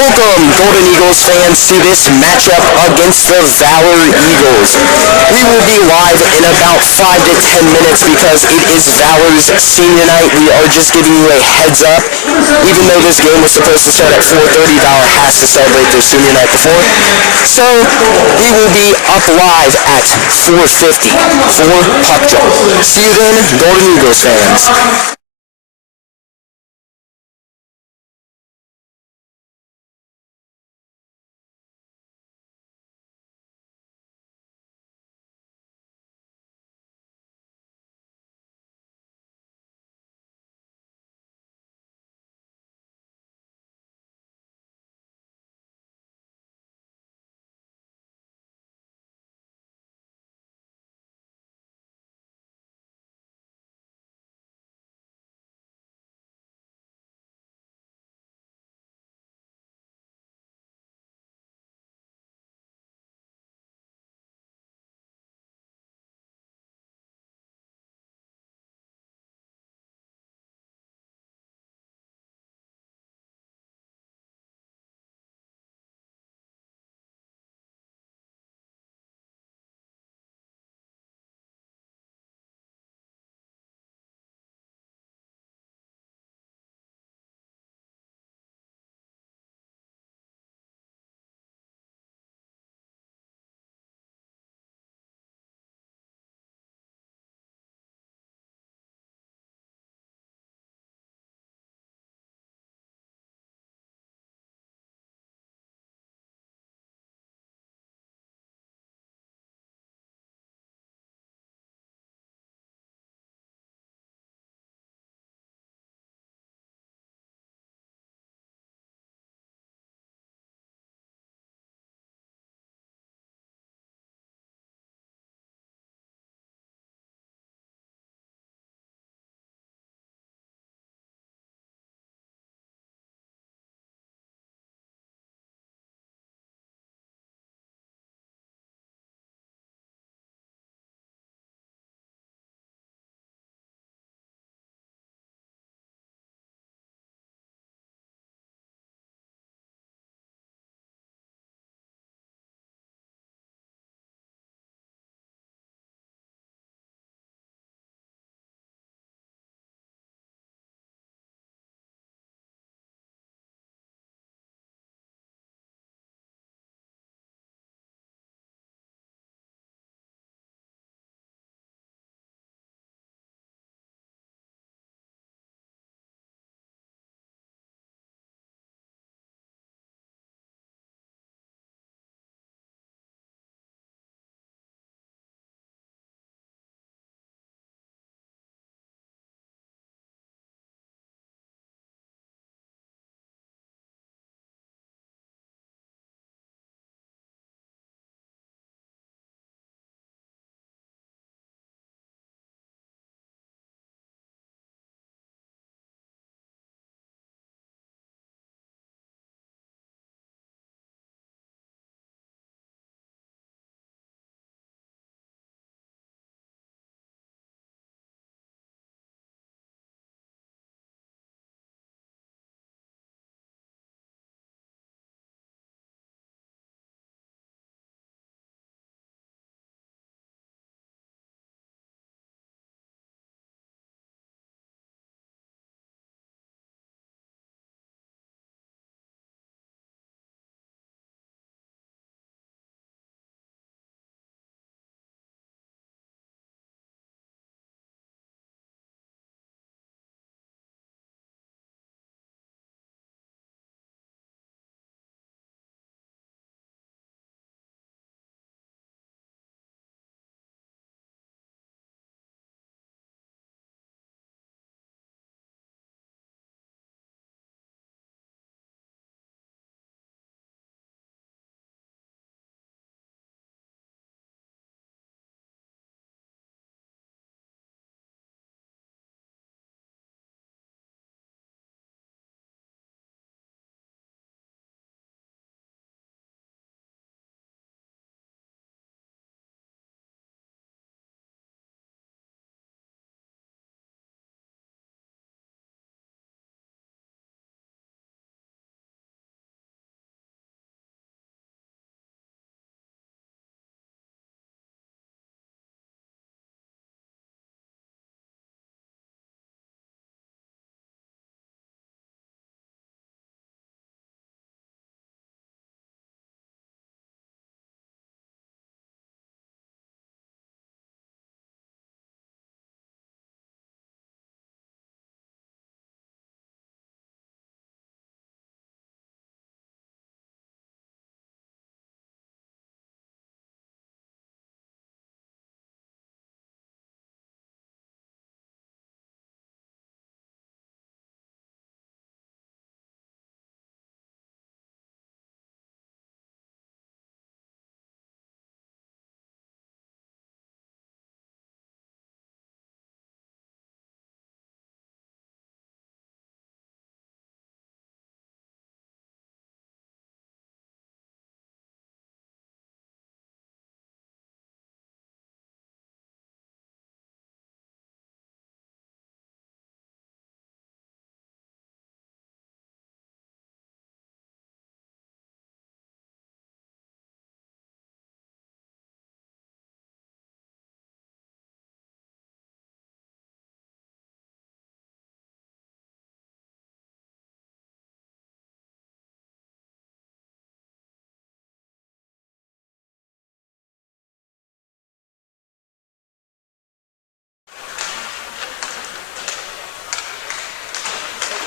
Welcome, Golden Eagles fans, to this matchup against the Valor Eagles. We will be live in about 5 to 10 minutes because it is Valor's senior night. We are just giving you a heads up. Even though this game was supposed to start at 4:30, Valor has to celebrate their senior night before. So we will be up live at 4:50 for puck drop. See you then, Golden Eagles fans.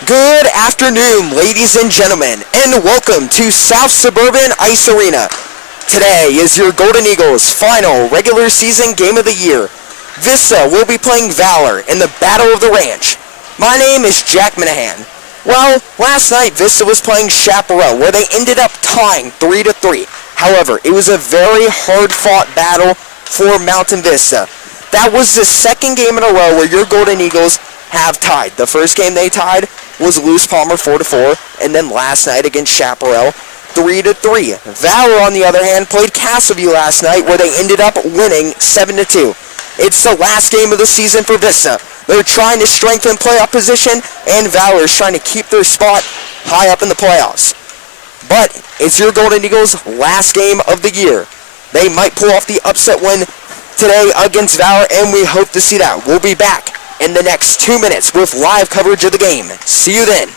Good afternoon, ladies and gentlemen, and welcome to South Suburban Ice Arena. Today is your Golden Eagles' final regular season game of the year. Vista will be playing Valor in the Battle of the Ranch. My name is Jack Minnihan. Well, last night Vista was playing Chaparral, where they ended up tying 3-3. However, it was a very hard-fought battle for Mountain Vista. That was the second game in a row where your Golden Eagles have tied. The first game they tied was Lewis Palmer 4-4, and then last night against Chaparral 3-3. Valor, on the other hand, played Castleview last night, where they ended up winning 7-2. It's the last game of the season for Vista. They're trying to strengthen playoff position, and Valor is trying to keep their spot high up in the playoffs. But it's your Golden Eagles' last game of the year. They might pull off the upset win today against Valor, and we hope to see that. We'll be back in the next 2 minutes with live coverage of the game. See you then.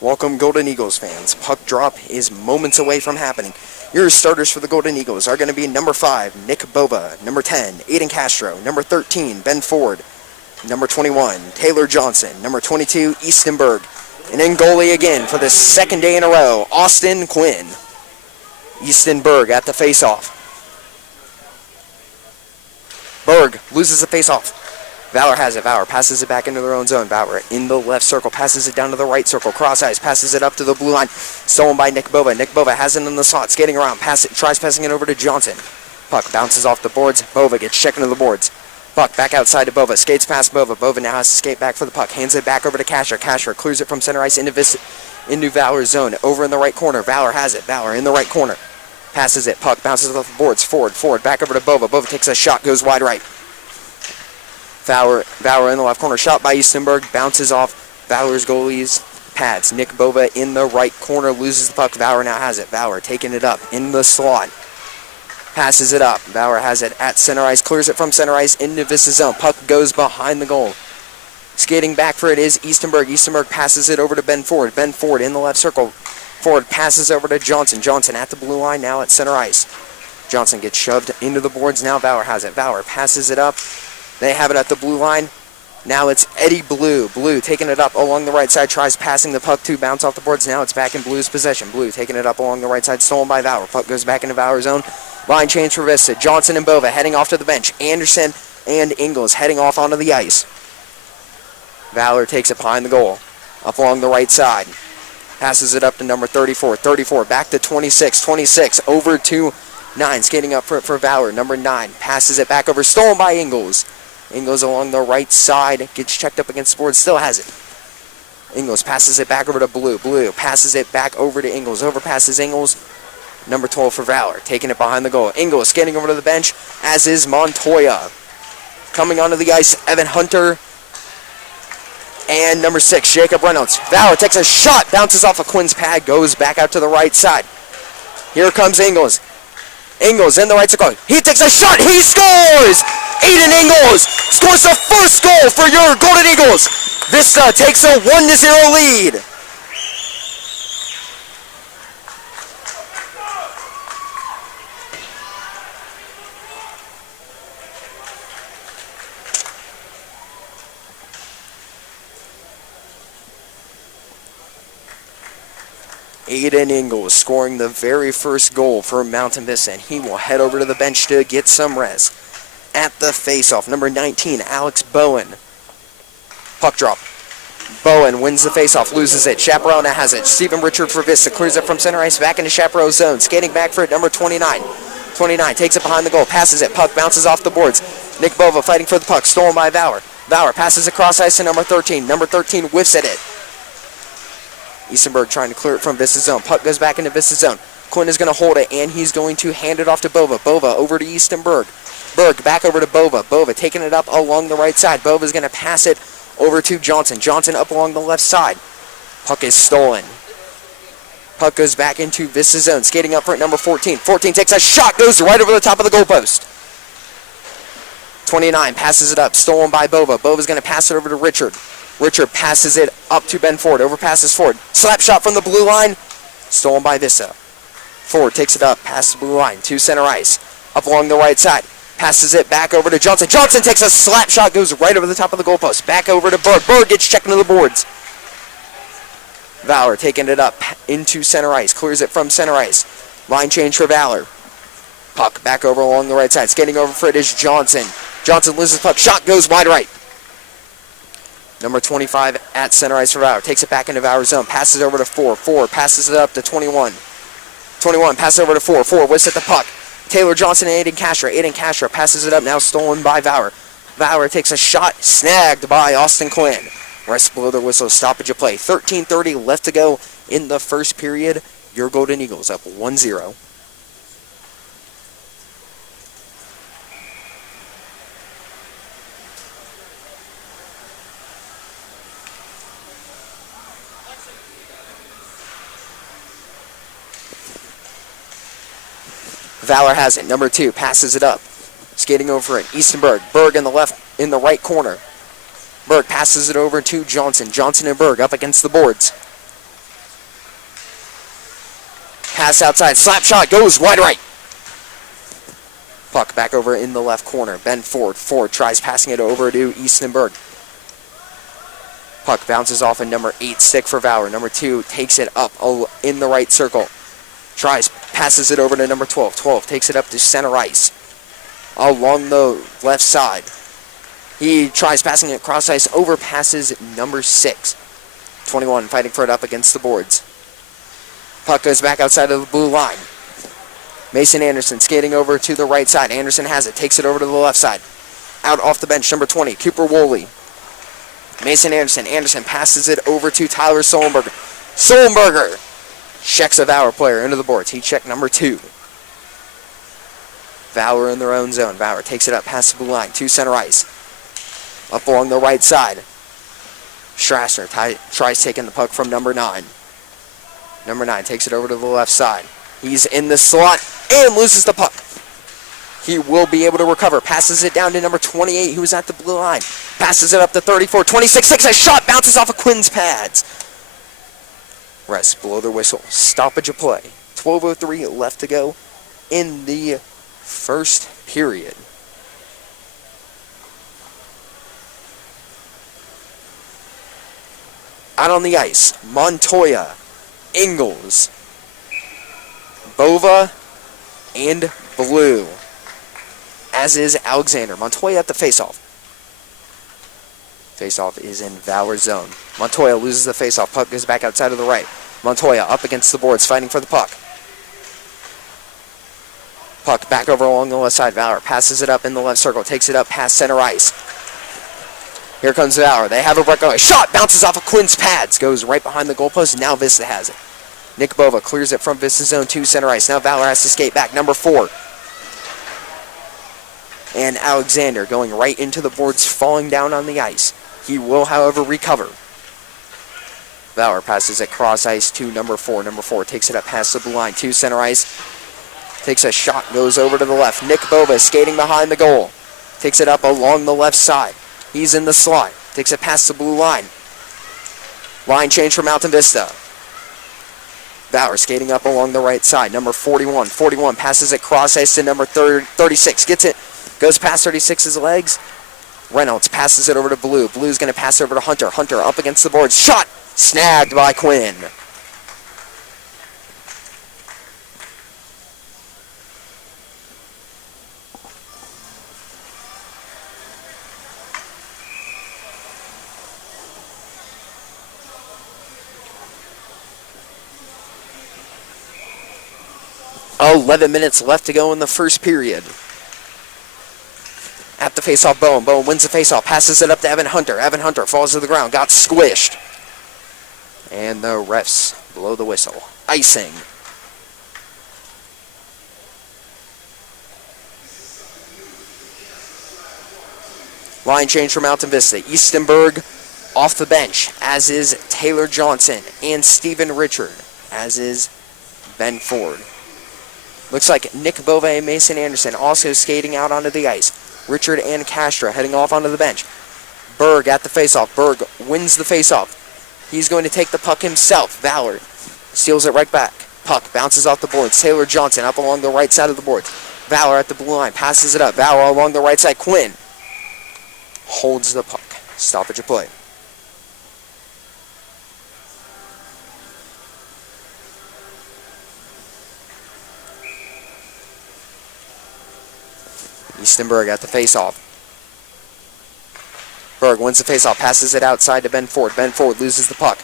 Welcome, Golden Eagles fans. Puck drop is moments away from happening. Your starters for the Golden Eagles are going to be number 5, Nick Bova, number 10, Aiden Castro, number 13, Ben Ford, number 21, Taylor Johnson, number 22, Easton Berg, and in goalie again for the second day in a row, Austin Quinn. Easton Berg at the faceoff. Berg loses the faceoff. Valor has it. Valor passes it back into their own zone. Valor in the left circle, passes it down to the right circle. Cross ice, passes it up to the blue line. Stolen by Nick Bova. Nick Bova has it in the slot, skating around. Tries passing it over to Johnson. Puck bounces off the boards. Bova gets checked into the boards. Puck back outside to Bova. Skates past Bova. Bova now has to skate back for the puck. Hands it back over to Kasher. Kasher clears it from center ice into Valor's zone. Over in the right corner. Valor has it. Valor in the right corner. Passes it. Puck bounces off the boards. Forward. Back over to Bova. Bova takes a shot. Goes wide right. Valor in the left corner. Shot by Eastenberg. Bounces off Valor's goalie's pads. Nick Bova in the right corner. Loses the puck. Valor now has it. Valor taking it up in the slot. Passes it up. Valor has it at center ice. Clears it from center ice into Vista's zone. Puck goes behind the goal. Skating back for it is Eastenberg. Eastenberg passes it over to Ben Ford. Ben Ford in the left circle. Ford passes over to Johnson. Johnson at the blue line now at center ice. Johnson gets shoved into the boards. Now Valor has it. Valor passes it up. They have it at the blue line. Now it's Eddie Blue. Blue taking it up along the right side. Tries passing the puck to bounce off the boards. Now it's back in Blue's possession. Blue taking it up along the right side. Stolen by Valor. Puck goes back into Valor's zone. Line change for Vista. Johnson and Bova heading off to the bench. Anderson and Ingles heading off onto the ice. Valor takes it behind the goal. Up along the right side. Passes it up to number 34. 34 back to 26. 26 over to 9. Skating up for Valor. Number 9 passes it back over. Stolen by Ingles. Ingles along the right side. Gets checked up against the board. Still has it. Ingles passes it back over to Blue. Blue passes it back over to Ingles. Overpasses Ingles. Number 12 for Valor. Taking it behind the goal. Ingles skating over to the bench, as is Montoya. Coming onto the ice, Evan Hunter. And number 6, Jacob Reynolds. Valor takes a shot. Bounces off of Quinn's pad. Goes back out to the right side. Here comes Ingles. Ingles in the right circle. He takes a shot. He scores! Aiden Ingles scores the first goal for your Golden Eagles. Vista takes a 1-0 lead. Aiden Ingles scoring the very first goal for Mountain Vista, and he will head over to the bench to get some rest. At the faceoff, number 19, Alex Bowen. Puck drop. Bowen wins the faceoff, loses it. Chaparral now has it. Stephen Richard for Vista clears it from center ice back into Chaparral's zone. Skating back for it, number 29. 29 takes it behind the goal, passes it. Puck bounces off the boards. Nick Bova fighting for the puck, stolen by Valor. Valor passes across ice to number 13. Number 13 whiffs at it. Eastenberg trying to clear it from Vista's zone. Puck goes back into Vista's zone. Quinn is going to hold it, and he's going to hand it off to Bova. Bova over to Eastenberg. Berg back over to Bova. Bova taking it up along the right side. Bova's going to pass it over to Johnson. Johnson up along the left side. Puck is stolen. Puck goes back into Vista's zone. Skating up for it, number 14. 14 takes a shot. Goes right over the top of the goalpost. 29 passes it up. Stolen by Bova. Bova's going to pass it over to Richard. Richard passes it up to Ben Ford. Overpasses Ford. Slap shot from the blue line. Stolen by Vista. Ford takes it up. Past the blue line to center ice. Up along the right side. Passes it back over to Johnson. Johnson takes a slap shot. Goes right over the top of the goalpost. Back over to Berg. Berg gets checked into the boards. Valor taking it up into center ice. Clears it from center ice. Line change for Valor. Puck back over along the right side. Skating over for it is Johnson. Johnson loses puck. Shot goes wide right. Number 25 at center ice for Valor. Takes it back into Valor's zone. Passes over to 4. 4 passes it up to 21. 21 passes over to 4. 4 whiffs at the puck. Taylor Johnson and Aiden Castro. Aiden Castro passes it up. Now stolen by Valor. Valor takes a shot. Snagged by Austin Quinn. Rest below the whistle. Stoppage of play. 13:30 left to go in the first period. Your Golden Eagles up 1-0. Valor has it. Number 2 passes it up. Skating over it. Eastenberg. Berg in the right corner. Berg passes it over to Johnson. Johnson and Berg up against the boards. Pass outside. Slap shot goes wide right. Puck back over in the left corner. Ben Ford. Ford tries passing it over to Eastenberg. Puck bounces off a number 8 stick for Valor. Number 2 takes it up in the right circle. Passes it over to number 12. 12 takes it up to center ice. Along the left side. He tries passing it across ice. Overpasses number 6. 21 fighting for it up against the boards. Puck goes back outside of the blue line. Mason Anderson skating over to the right side. Anderson has it. Takes it over to the left side. Out off the bench, number 20, Cooper Woolley. Mason Anderson. Anderson passes it over to Tyler Sullenberger. Sullenberger checks a Valor player into the boards. He checked number 2. Valor in their own zone. Valor takes it up past the blue line to center ice. Up along the right side. Strasser tries taking the puck from number 9. Number 9 takes it over to the left side. He's in the slot and loses the puck. He will be able to recover. Passes it down to number 28, who's at the blue line. Passes it up to 34. 26 takes a shot. Bounces off of Quinn's pads. Rest, blow the whistle. Stoppage of play. 12:03 left to go in the first period. Out on the ice, Montoya, Ingalls, Bova, and Blue. As is Alexander. Montoya at the faceoff. Faceoff is in Valor zone. Montoya loses the faceoff. Puck goes back outside of the right. Montoya up against the boards, fighting for the puck. Puck back over along the left side. Valor passes it up in the left circle. Takes it up past center ice. Here comes Valor. They have a breakaway. Shot bounces off of Quinn's pads. Goes right behind the goalpost. Now Vista has it. Nick Bova clears it from Vista zone to center ice. Now Valor has to skate back. Number 4. And Alexander going right into the boards, falling down on the ice. He will, however, recover. Valor passes it cross ice to number 4. Number 4 takes it up past the blue line to center ice. Takes a shot, goes over to the left. Nick Bova skating behind the goal. Takes it up along the left side. He's in the slot. Takes it past the blue line. Line change for Mountain Vista. Valor skating up along the right side. Number 41. 41 passes it cross ice to number 36. Gets it. Goes past 36's legs. Reynolds passes it over to Blue. Blue's going to pass over to Hunter. Hunter up against the boards. Shot! Snagged by Quinn. Oh, 11 minutes left to go in the first period. At the faceoff, Bowen. Bowen wins the faceoff. Passes it up to Evan Hunter. Evan Hunter falls to the ground. Got squished. And the refs blow the whistle. Icing. Line change for Mountain Vista. Eastenberg off the bench, as is Taylor Johnson and Stephen Richard, as is Ben Ford. Looks like Nick Bova and Mason Anderson also skating out onto the ice. Richard and Castro heading off onto the bench. Berg at the faceoff. Berg wins the faceoff. He's going to take the puck himself. Valor steals it right back. Puck bounces off the boards. Taylor Johnson up along the right side of the boards. Valor at the blue line. Passes it up. Valor along the right side. Quinn holds the puck. Stoppage of play. Eastenberg at the faceoff. Berg wins the faceoff, passes it outside to Ben Ford. Ben Ford loses the puck.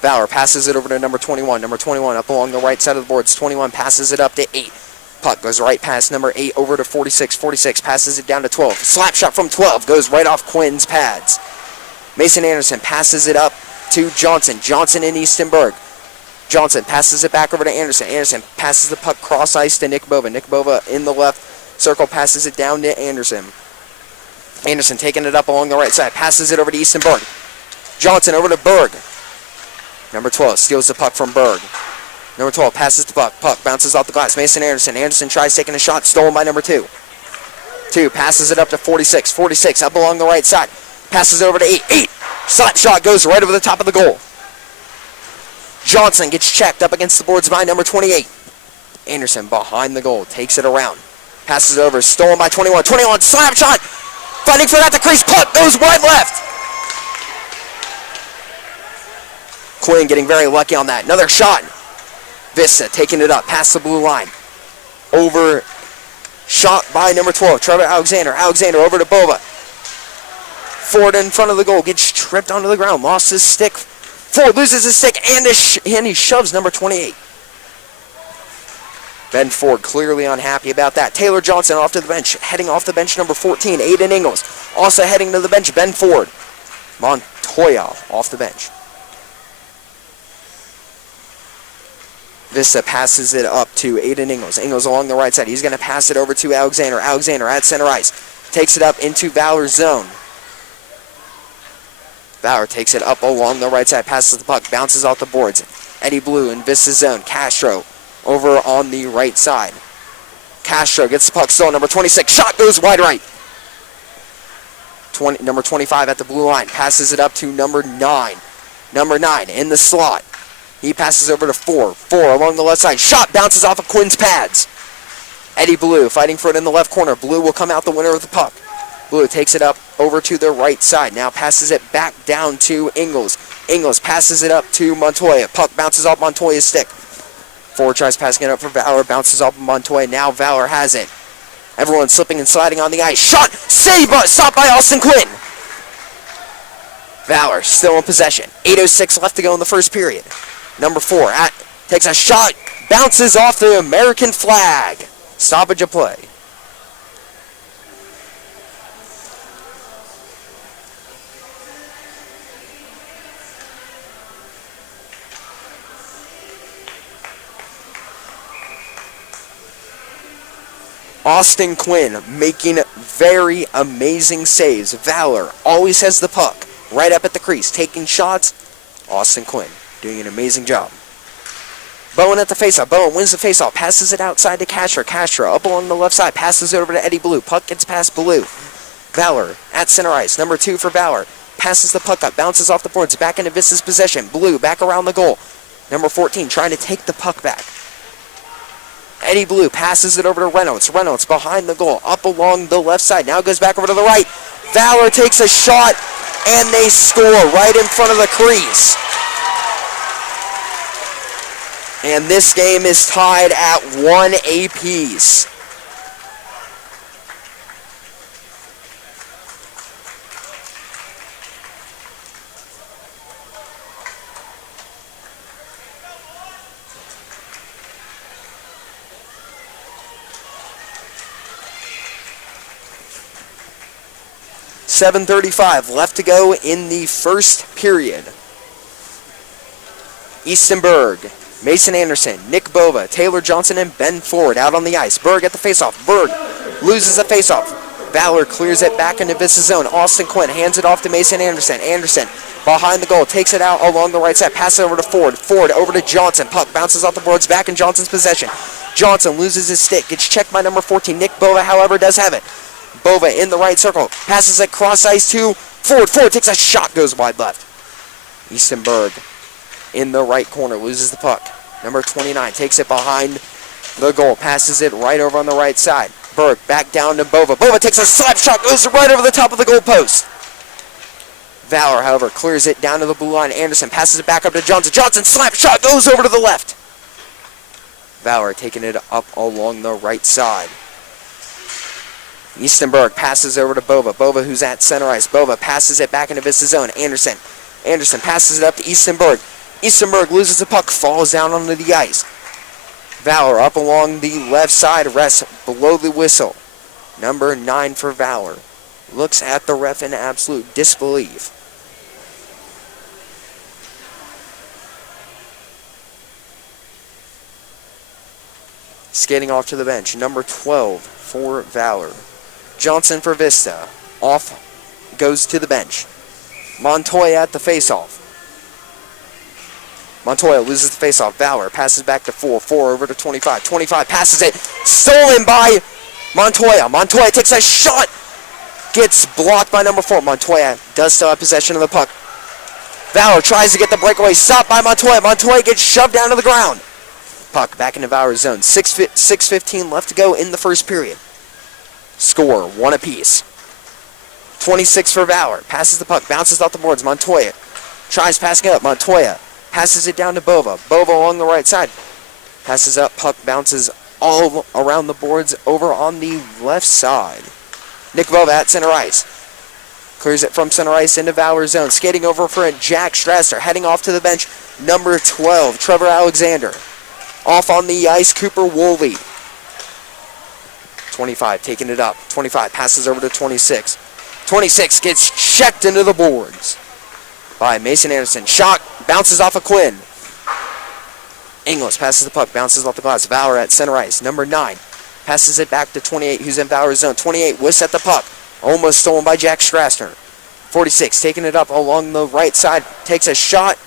Valor passes it over to number 21. Number 21 up along the right side of the boards. 21 passes it up to 8. Puck goes right past number 8 over to 46. 46 passes it down to 12. Slap shot from 12 goes right off Quinn's pads. Mason Anderson passes it up to Johnson. Johnson and Eastenberg. Johnson passes it back over to Anderson. Anderson passes the puck cross ice to Nick Bova. Nick Bova in the left circle passes it down to Anderson. Anderson taking it up along the right side. Passes it over to Eastenberg. Johnson over to Berg. Number 12 steals the puck from Berg. Number 12 passes the puck. Puck bounces off the glass. Mason Anderson. Anderson tries taking a shot. Stolen by number 2. 2 passes it up to 46. 46 up along the right side. Passes it over to 8. 8. Slap shot goes right over the top of the goal. Johnson gets checked up against the boards by number 28. Anderson behind the goal, takes it around. Passes it over, stolen by 21. 21, slap shot! Fighting for that, the crease, puck goes wide left! Quinn getting very lucky on that. Another shot. Vista taking it up, past the blue line. Over, shot by number 12, Trevor Alexander. Alexander over to Bova. Ford in front of the goal, gets tripped onto the ground, lost his stick. Ford loses his stick, and he shoves number 28. Ben Ford clearly unhappy about that. Taylor Johnson off to the bench, heading off the bench, number 14, Aiden Ingles. Also heading to the bench, Ben Ford. Montoya off the bench. Vista passes it up to Aiden Ingles. Ingles along the right side. He's going to pass it over to Alexander. Alexander at center ice. Takes it up into Valor's zone. Valor takes it up along the right side. Passes the puck. Bounces off the boards. Eddie Blue in Vista's zone. Castro over on the right side. Castro gets the puck stolen. Number 26. Shot goes wide right. Number 25 at the blue line. Passes it up to number 9. Number 9 in the slot. He passes over to 4. 4 along the left side. Shot bounces off of Quinn's pads. Eddie Blue fighting for it in the left corner. Blue will come out the winner of the puck. Blue takes it up over to the right side. Now passes it back down to Ingles. Ingles passes it up to Montoya. Puck bounces off Montoya's stick. Ford tries passing it up for Valor. Bounces off Montoya. Now Valor has it. Everyone slipping and sliding on the ice. Shot! Save! Stopped by Austin Quinn. Valor still in possession. 8:06 left to go in the first period. Number 4 takes a shot. Bounces off the American flag. Stoppage of play. Austin Quinn making very amazing saves. Valor always has the puck right up at the crease, taking shots. Austin Quinn doing an amazing job. Bowen at the faceoff. Bowen wins the faceoff, passes it outside to Castro. Castro up along the left side, passes it over to Eddie Blue. Puck gets past Blue. Valor at center ice. Number 2 for Valor. Passes the puck up, bounces off the boards, back into Vista's possession. Blue back around the goal. Number 14 trying to take the puck back. Eddie Blue passes it over to Reynolds. Reynolds behind the goal, up along the left side. Now goes back over to the right. Valor takes a shot, and they score right in front of the crease. And this game is tied at 1 apiece. .7:35 left to go in the first period. Eastenberg, Mason Anderson, Nick Bova, Taylor Johnson, and Ben Ford out on the ice. Berg at the faceoff. Berg loses the faceoff. Valor clears it back into Vista's zone. Austin Quinn hands it off to Mason Anderson. Anderson behind the goal, takes it out along the right side, passes it over to Ford. Ford over to Johnson. Puck bounces off the boards, back in Johnson's possession. Johnson loses his stick, gets checked by number 14. Nick Bova, however, does have it. Bova in the right circle, passes it cross ice to Ford. Ford takes a shot, goes wide left. Eastenberg in the right corner, loses the puck. Number 29 takes it behind the goal, passes it right over on the right side. Berg back down to Bova. Bova takes a slap shot, goes right over the top of the goal post. Valor, however, clears it down to the blue line. Anderson passes it back up to Johnson. Johnson slap shot, goes over to the left. Valor taking it up along the right side. Eastenberg passes over to Bova. Bova, who's at center ice. Bova passes it back into Vista's zone. Anderson passes it up to Eastenberg. Eastenberg loses the puck, falls down onto the ice. Valor up along the left side, rests below the whistle. Number 9 for Valor looks at the ref in absolute disbelief. Skating off to the bench, number 12 for Valor. Johnson for Vista. Off goes to the bench. Montoya at the faceoff. Montoya loses the faceoff. Valor passes back to 4. 4 over to 25. 25 passes it. Stolen by Montoya. Montoya takes a shot. Gets blocked by number 4. Montoya does still have possession of the puck. Valor tries to get the breakaway. Stopped by Montoya. Montoya gets shoved down to the ground. Puck back into Valor's zone. 6:15 left to go in the first period. Score, 1 apiece. 26 for Valor. Passes the puck, bounces off the boards. Montoya tries passing up. Montoya passes it down to Bova. Bova along the right side. Passes up, puck bounces all around the boards over on the left side. Nick Bova at center ice. Clears it from center ice into Valor's zone. Skating over for it, Jack Strasser. Heading off to the bench, number 12, Trevor Alexander. Off on the ice, Cooper Woolley. 25, taking it up. 25 passes over to 26. 26 gets checked into the boards by Mason Anderson. Shot bounces off of Quinn. Inglis passes the puck, bounces off the glass. Valor at center ice. Number 9 passes it back to 28, who's in Valor's zone. 28 whisks at the puck. Almost stolen by Jack Strasser. 46 taking it up along the right side. Takes a shot.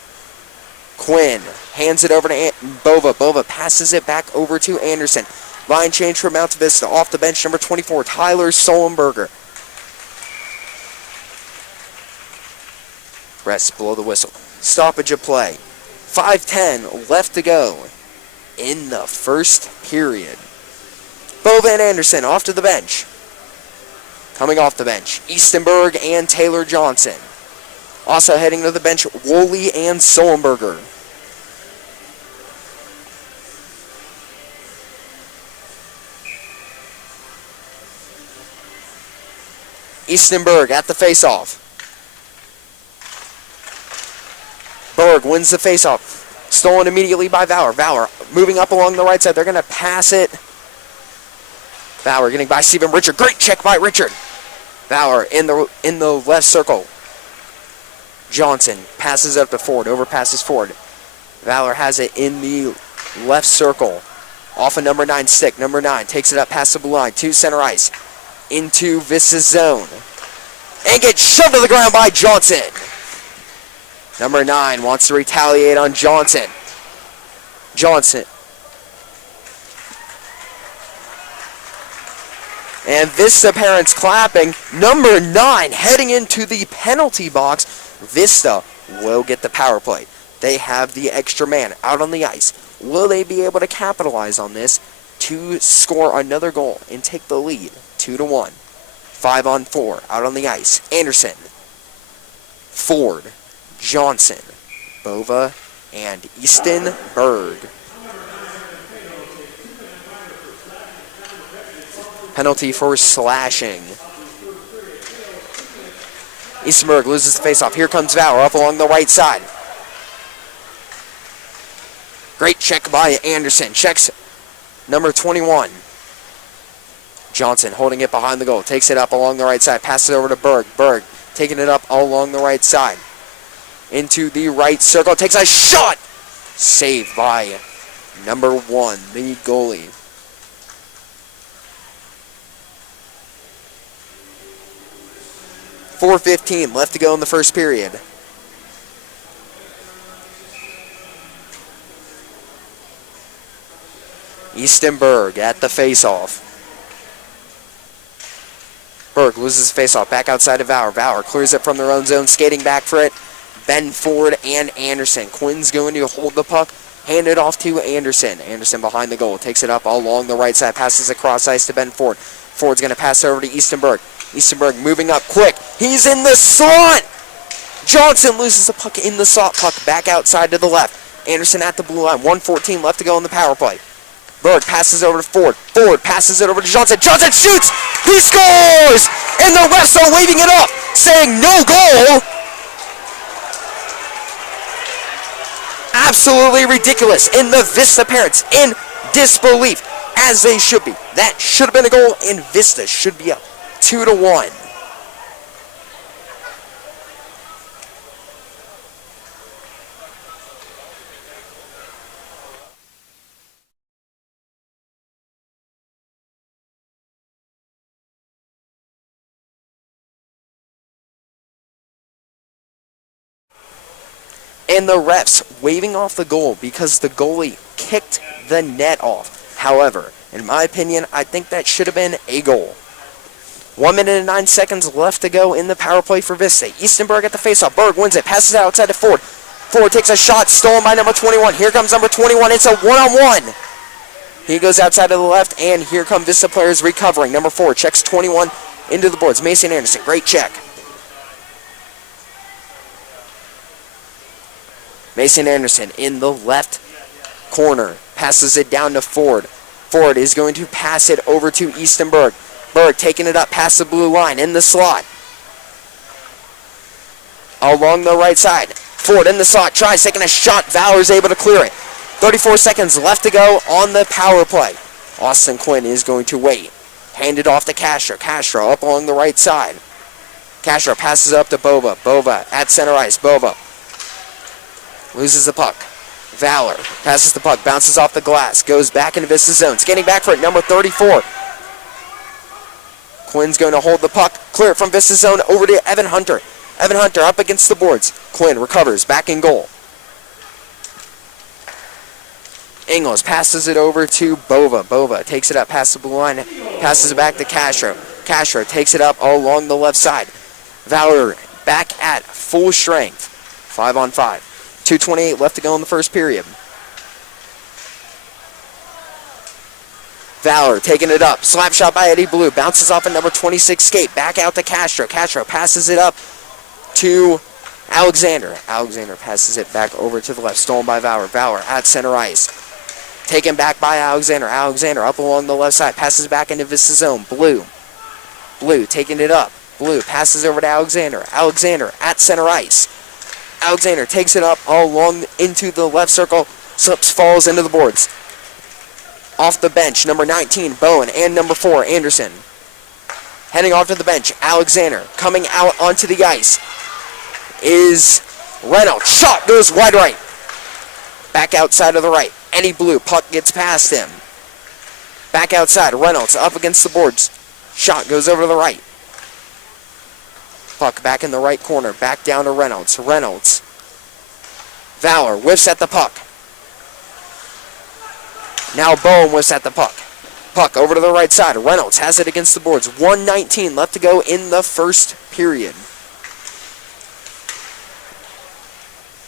Quinn hands it over to Bova. Bova passes it back over to Anderson. Line change for Mountain Vista. Off the bench, number 24, Tyler Solenberger. Rest below the whistle. Stoppage of play. 5:10 left to go in the first period. Bova and Anderson off to the bench. Coming off the bench, Eastenberg and Taylor Johnson. Also heading to the bench, Woolley and Solenberger. Eastenberg at the faceoff. Berg wins the faceoff. Stolen immediately by Valor. Valor moving up along the right side. They're going to pass it. Valor getting by Stephen Richard. Great check by Richard. Valor in the left circle. Johnson passes up to Ford. Overpasses Ford. Valor has it in the left circle. Off of number 9 stick. Number 9 takes it up past the blue line to center ice. Into Vista's zone. And gets shoved to the ground by Johnson. Number 9 wants to retaliate on Johnson. Johnson. And Vista parents clapping. Number 9 heading into the penalty box. Vista will get the power play. They have the extra man out on the ice. Will they be able to capitalize on this to score another goal and take the lead? 2-1. 5-on-4 out on the ice. Anderson. Ford. Johnson. Bova and Eastenberg. Penalty for slashing. Eastenberg loses the faceoff. Here comes Valor up along the right side. Great check by Anderson. Checks number 21. Johnson holding it behind the goal. Takes it up along the right side. Passes it over to Berg. Berg taking it up all along the right side. Into the right circle. Takes a shot. Saved by number 1, the goalie. .4:15 left to go in the first period. Eastenberg at the faceoff. Berg loses the faceoff back outside of Valor. Valor clears it from their own zone, skating back for it. Ben Ford and Anderson. Quinn's going to hold the puck, hand it off to Anderson. Anderson behind the goal, takes it up all along the right side, passes across ice to Ben Ford. Ford's going to pass it over to Eastenberg. Eastenberg moving up quick. He's in the slot! Johnson loses the puck in the slot. Puck back outside to the left. Anderson at the blue line. 1:14 left to go in the power play. Berg passes over to Ford. Ford passes it over to Johnson. Johnson shoots! He scores! And the refs are waving it up, saying no goal. Absolutely ridiculous. And the Vista parents in disbelief, as they should be. That should have been a goal, and Vista should be up 2-1. And the refs waving off the goal because the goalie kicked the net off. However, in my opinion, I think that should have been a goal. 1 minute and 9 seconds left to go in the power play for Vista. Eastenberg at the faceoff. Berg wins it. Passes it outside to Ford. Ford takes a shot, stolen by number 21. Here comes number 21. It's a one-on-one. He goes outside to the left, and here come Vista players recovering. Number 4 checks 21 into the boards. Mason Anderson, great check. Mason Anderson in the left corner. Passes it down to Ford. Ford is going to pass it over to Easton Berg. Berg taking it up past the blue line in the slot. Along the right side. Ford in the slot. Tries taking a shot. Valor's able to clear it. 34 seconds left to go on the power play. Austin Quinn is going to wait. Hand it off to Castro. Castro up along the right side. Castro passes it up to Bova. Bova at center ice. Bova loses the puck. Valor passes the puck, bounces off the glass, goes back into Vista zone. Skating back for it, number 34. Quinn's going to hold the puck, clear it from Vista zone over to Evan Hunter. Evan Hunter up against the boards. Quinn recovers, back in goal. Ingles passes it over to Bova. Bova takes it up past the blue line, passes it back to Castro. Castro takes it up all along the left side. Valor back at full strength. 5-on-5. 2:28 left to go in the first period. Valor taking it up. Slap shot by Eddie Blue. Bounces off at number 26 skate. Back out to Castro. Castro passes it up to Alexander. Alexander passes it back over to the left. Stolen by Valor. Valor at center ice. Taken back by Alexander. Alexander up along the left side. Passes back into Vista zone. Blue. Blue taking it up. Blue passes over to Alexander. Alexander at center ice. Alexander takes it up all along into the left circle. Slips, falls into the boards. Off the bench, number 19, Bowen, and number 4, Anderson. Heading off to the bench, Alexander. Coming out onto the ice is Reynolds. Shot goes wide right. Back outside of the right. Eddie Blue, puck gets past him. Back outside, Reynolds up against the boards. Shot goes over to the right. Puck back in the right corner. Back down to Reynolds. Reynolds. Valor whiffs at the puck. Now Bowen whiffs at the puck. Puck over to the right side. Reynolds has it against the boards. 1:19 left to go in the first period.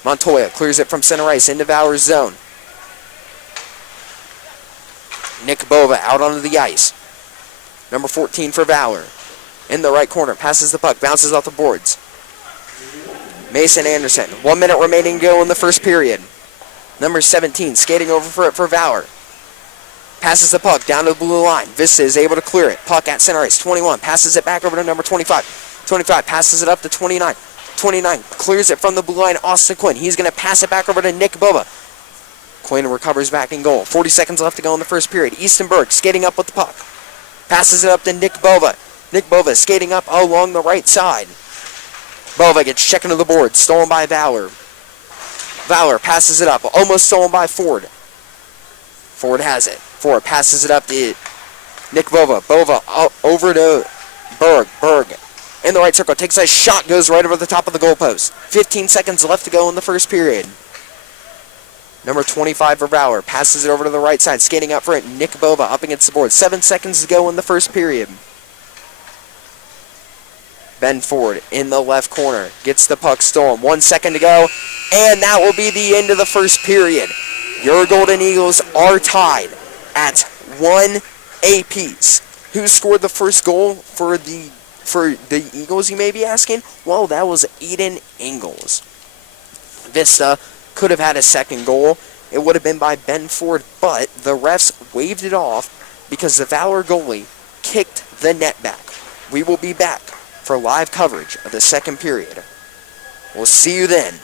Montoya clears it from center ice into Valor's zone. Nick Bova out onto the ice. Number 14 for Valor. In the right corner, passes the puck, bounces off the boards. Mason Anderson, 1 minute remaining to go in the first period. Number 17, skating over for it for Valor. Passes the puck down to the blue line. Vista is able to clear it. Puck at center ice, 21, passes it back over to number 25. 25 passes it up to 29. 29 clears it from the blue line, Austin Quinn. He's going to pass it back over to Nick Bova. Quinn recovers back in goal. 40 seconds left to go in the first period. Easton Berg skating up with the puck. Passes it up to Nick Bova. Nick Bova skating up along the right side. Bova gets checked into the board. Stolen by Valor. Valor passes it up. Almost stolen by Ford. Ford has it. Ford passes it up to Nick Bova. Bova over to Berg. Berg in the right circle. Takes a shot. Goes right over the top of the goalpost. 15 seconds left to go in the first period. Number 25 for Valor. Passes it over to the right side. Skating up for it. Nick Bova up against the board. 7 seconds to go in the first period. Ben Ford in the left corner. Gets the puck stolen. 1 second to go. And that will be the end of the first period. Your Golden Eagles are tied at 1 apiece. Who scored the first goal for the Eagles, you may be asking? Well, that was Aiden Ingles. Vista could have had a second goal. It would have been by Ben Ford, but the refs waved it off because the Valor goalie kicked the net back. We will be back for live coverage of the second period. We'll see you then.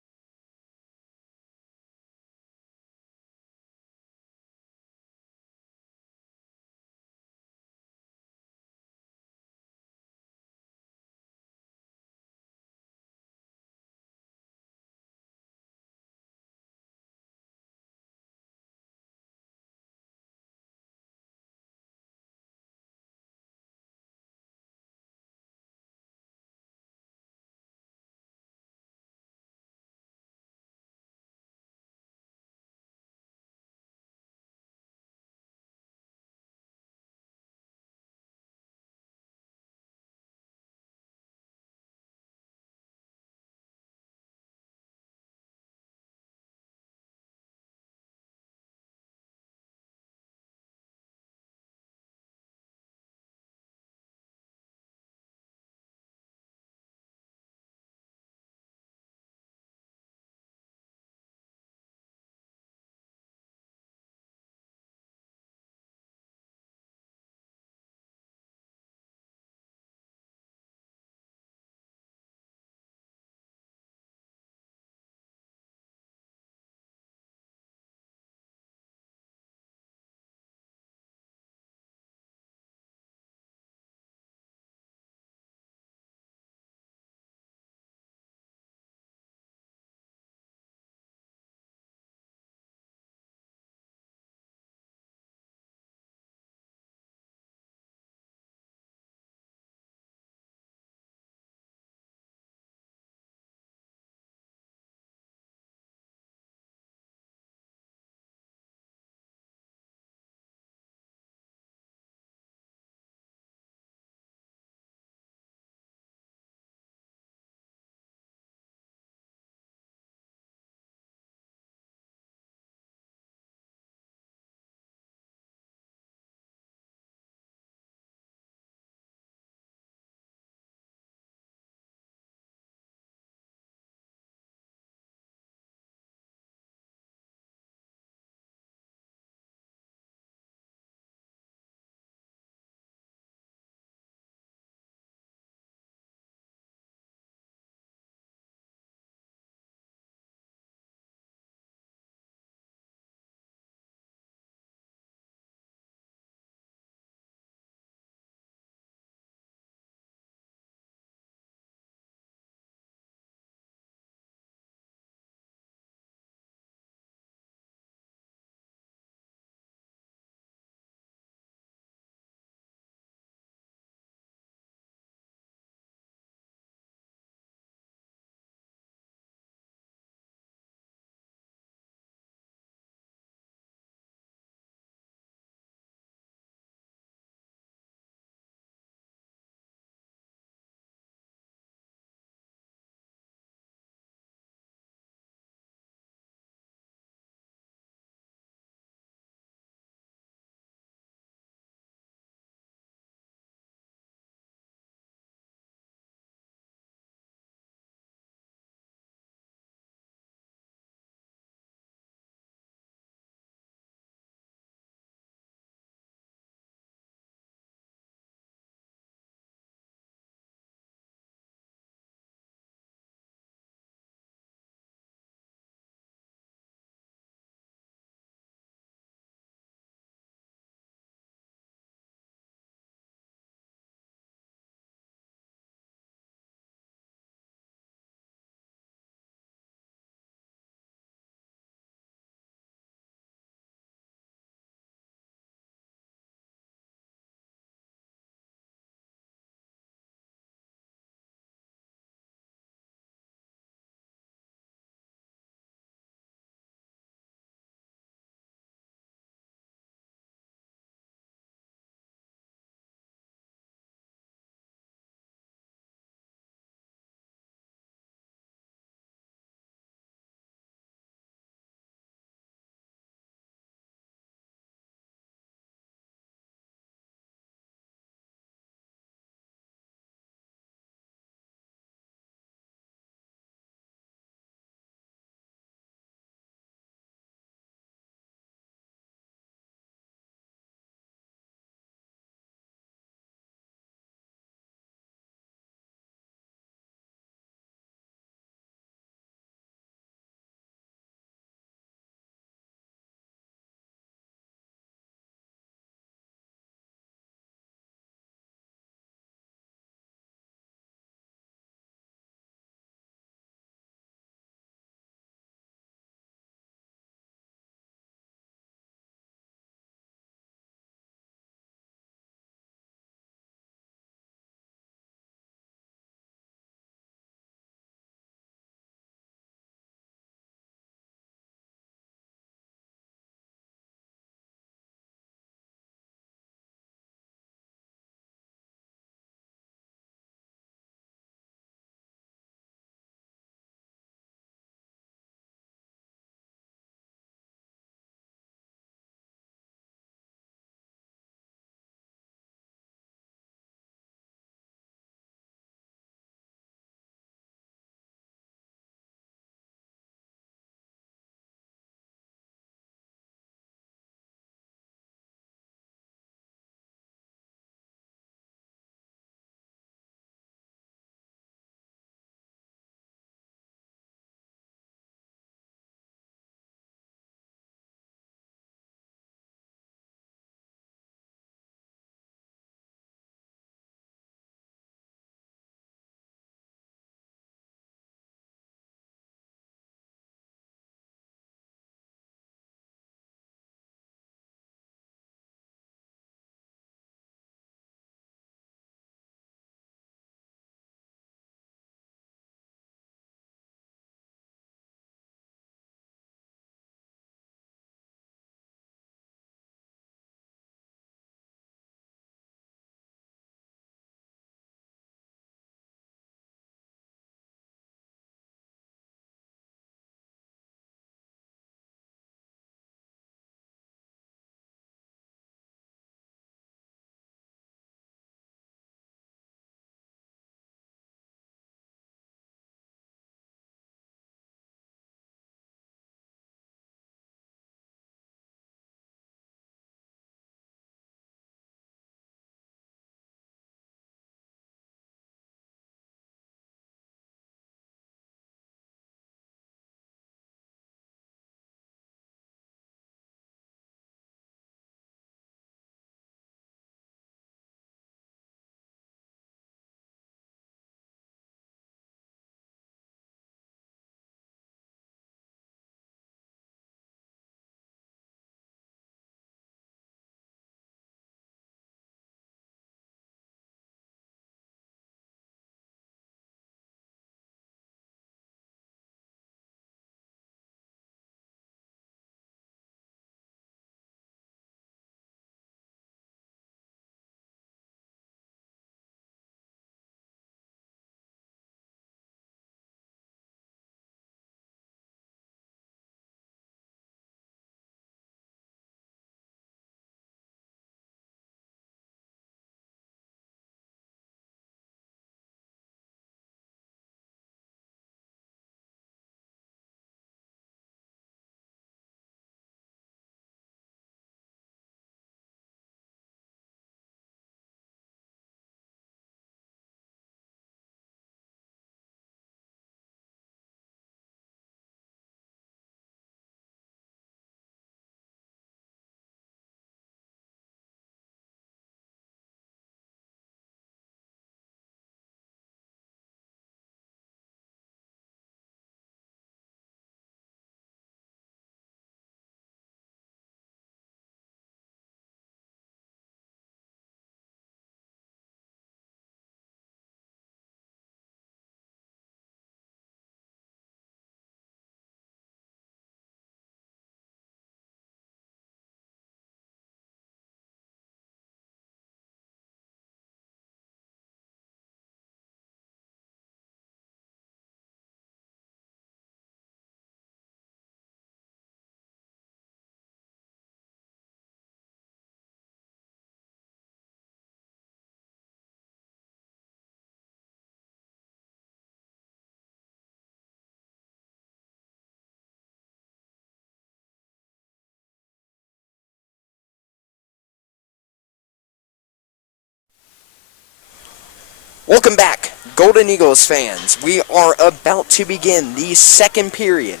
Welcome back, Golden Eagles fans. We are about to begin the second period.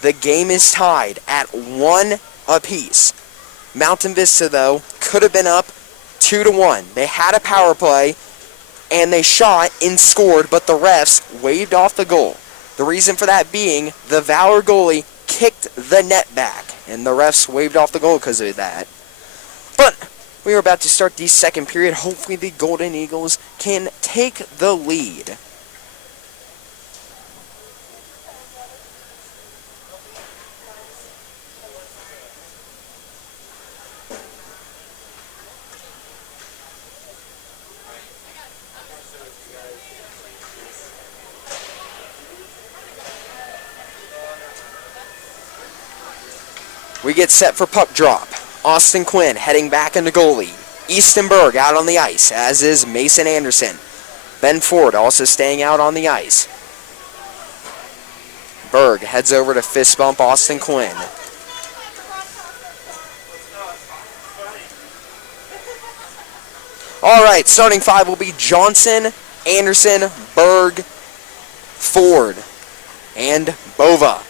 The game is tied at 1 apiece. Mountain Vista, though, could have been up 2-1. They had a power play, and they shot and scored, but the refs waved off the goal. The reason for that being the Valor goalie kicked the net back, and the refs waved off the goal because of that. But we are about to start the second period. Hopefully the Golden Eagles can take the lead. We get set for puck drop. Austin Quinn heading back into goalie. Easton Berg out on the ice, as is Mason Anderson. Ben Ford also staying out on the ice. Berg heads over to fist bump Austin Quinn. Alright, starting five will be Johnson, Anderson, Berg, Ford, and Bova.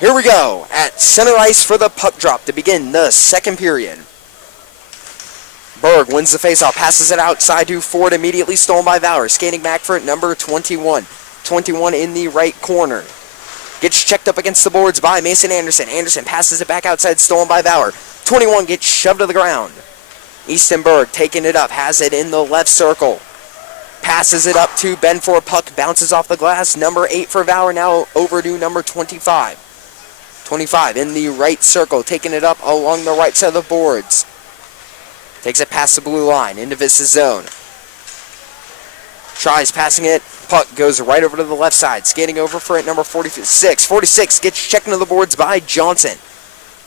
Here we go at center ice for the puck drop to begin the second period. Berg wins the faceoff, passes it outside to Ford, immediately stolen by Valor. Skating back for it, number 21. 21 in the right corner. Gets checked up against the boards by Mason Anderson. Anderson passes it back outside, stolen by Valor. 21 gets shoved to the ground. Easton Berg taking it up, has it in the left circle. Passes it up to Ben Ford, puck bounces off the glass. Number 8 for Valor, now over to number 25. 25 in the right circle, taking it up along the right side of the boards. Takes it past the blue line, into Vista's zone. Tries passing it, puck goes right over to the left side. Skating over for it, number 46. 46 gets checked into the boards by Johnson.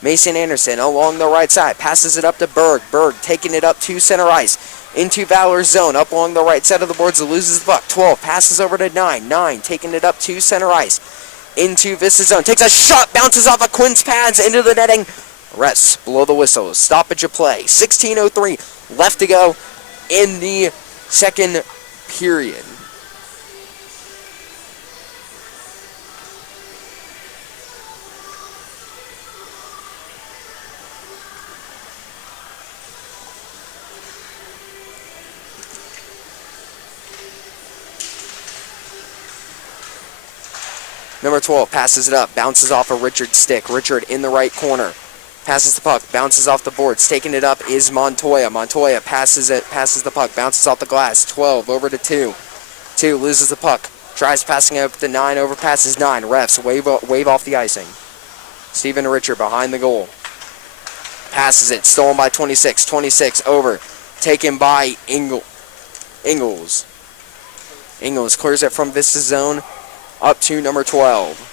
Mason Anderson along the right side, passes it up to Berg. Berg taking it up to center ice, into Valor's zone, up along the right side of the boards, loses the puck. 12 passes over to 9. 9 taking it up to center ice, into Vista's zone, takes a shot, bounces off of Quinn's pads, into the netting. Refs blow the whistle, stoppage of play. 16:03 left to go in the second period. Number 12 passes it up, bounces off of Richard's stick. Richard in the right corner. Passes the puck, bounces off the boards. Taking it up is Montoya. Montoya passes it, passes the puck, bounces off the glass. 12 over to 2. 2 loses the puck. Tries passing it up to 9, overpasses 9. Refs wave off the icing. Steven Richard behind the goal. Passes it, stolen by 26. 26 over. Taken by Ingles. Ingles clears it from Vista's zone. Up to number 12.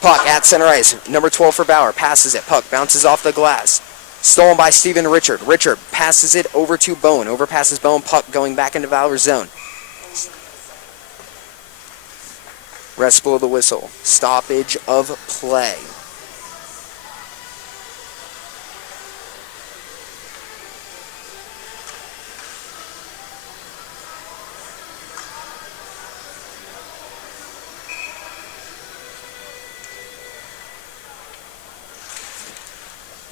Puck at center ice. Number 12 for Valor. Passes it. Puck bounces off the glass. Stolen by Steven Richard. Richard passes it over to Bowen. Overpasses Bowen. Puck going back into Valor's zone. Refs blow the whistle. Stoppage of play.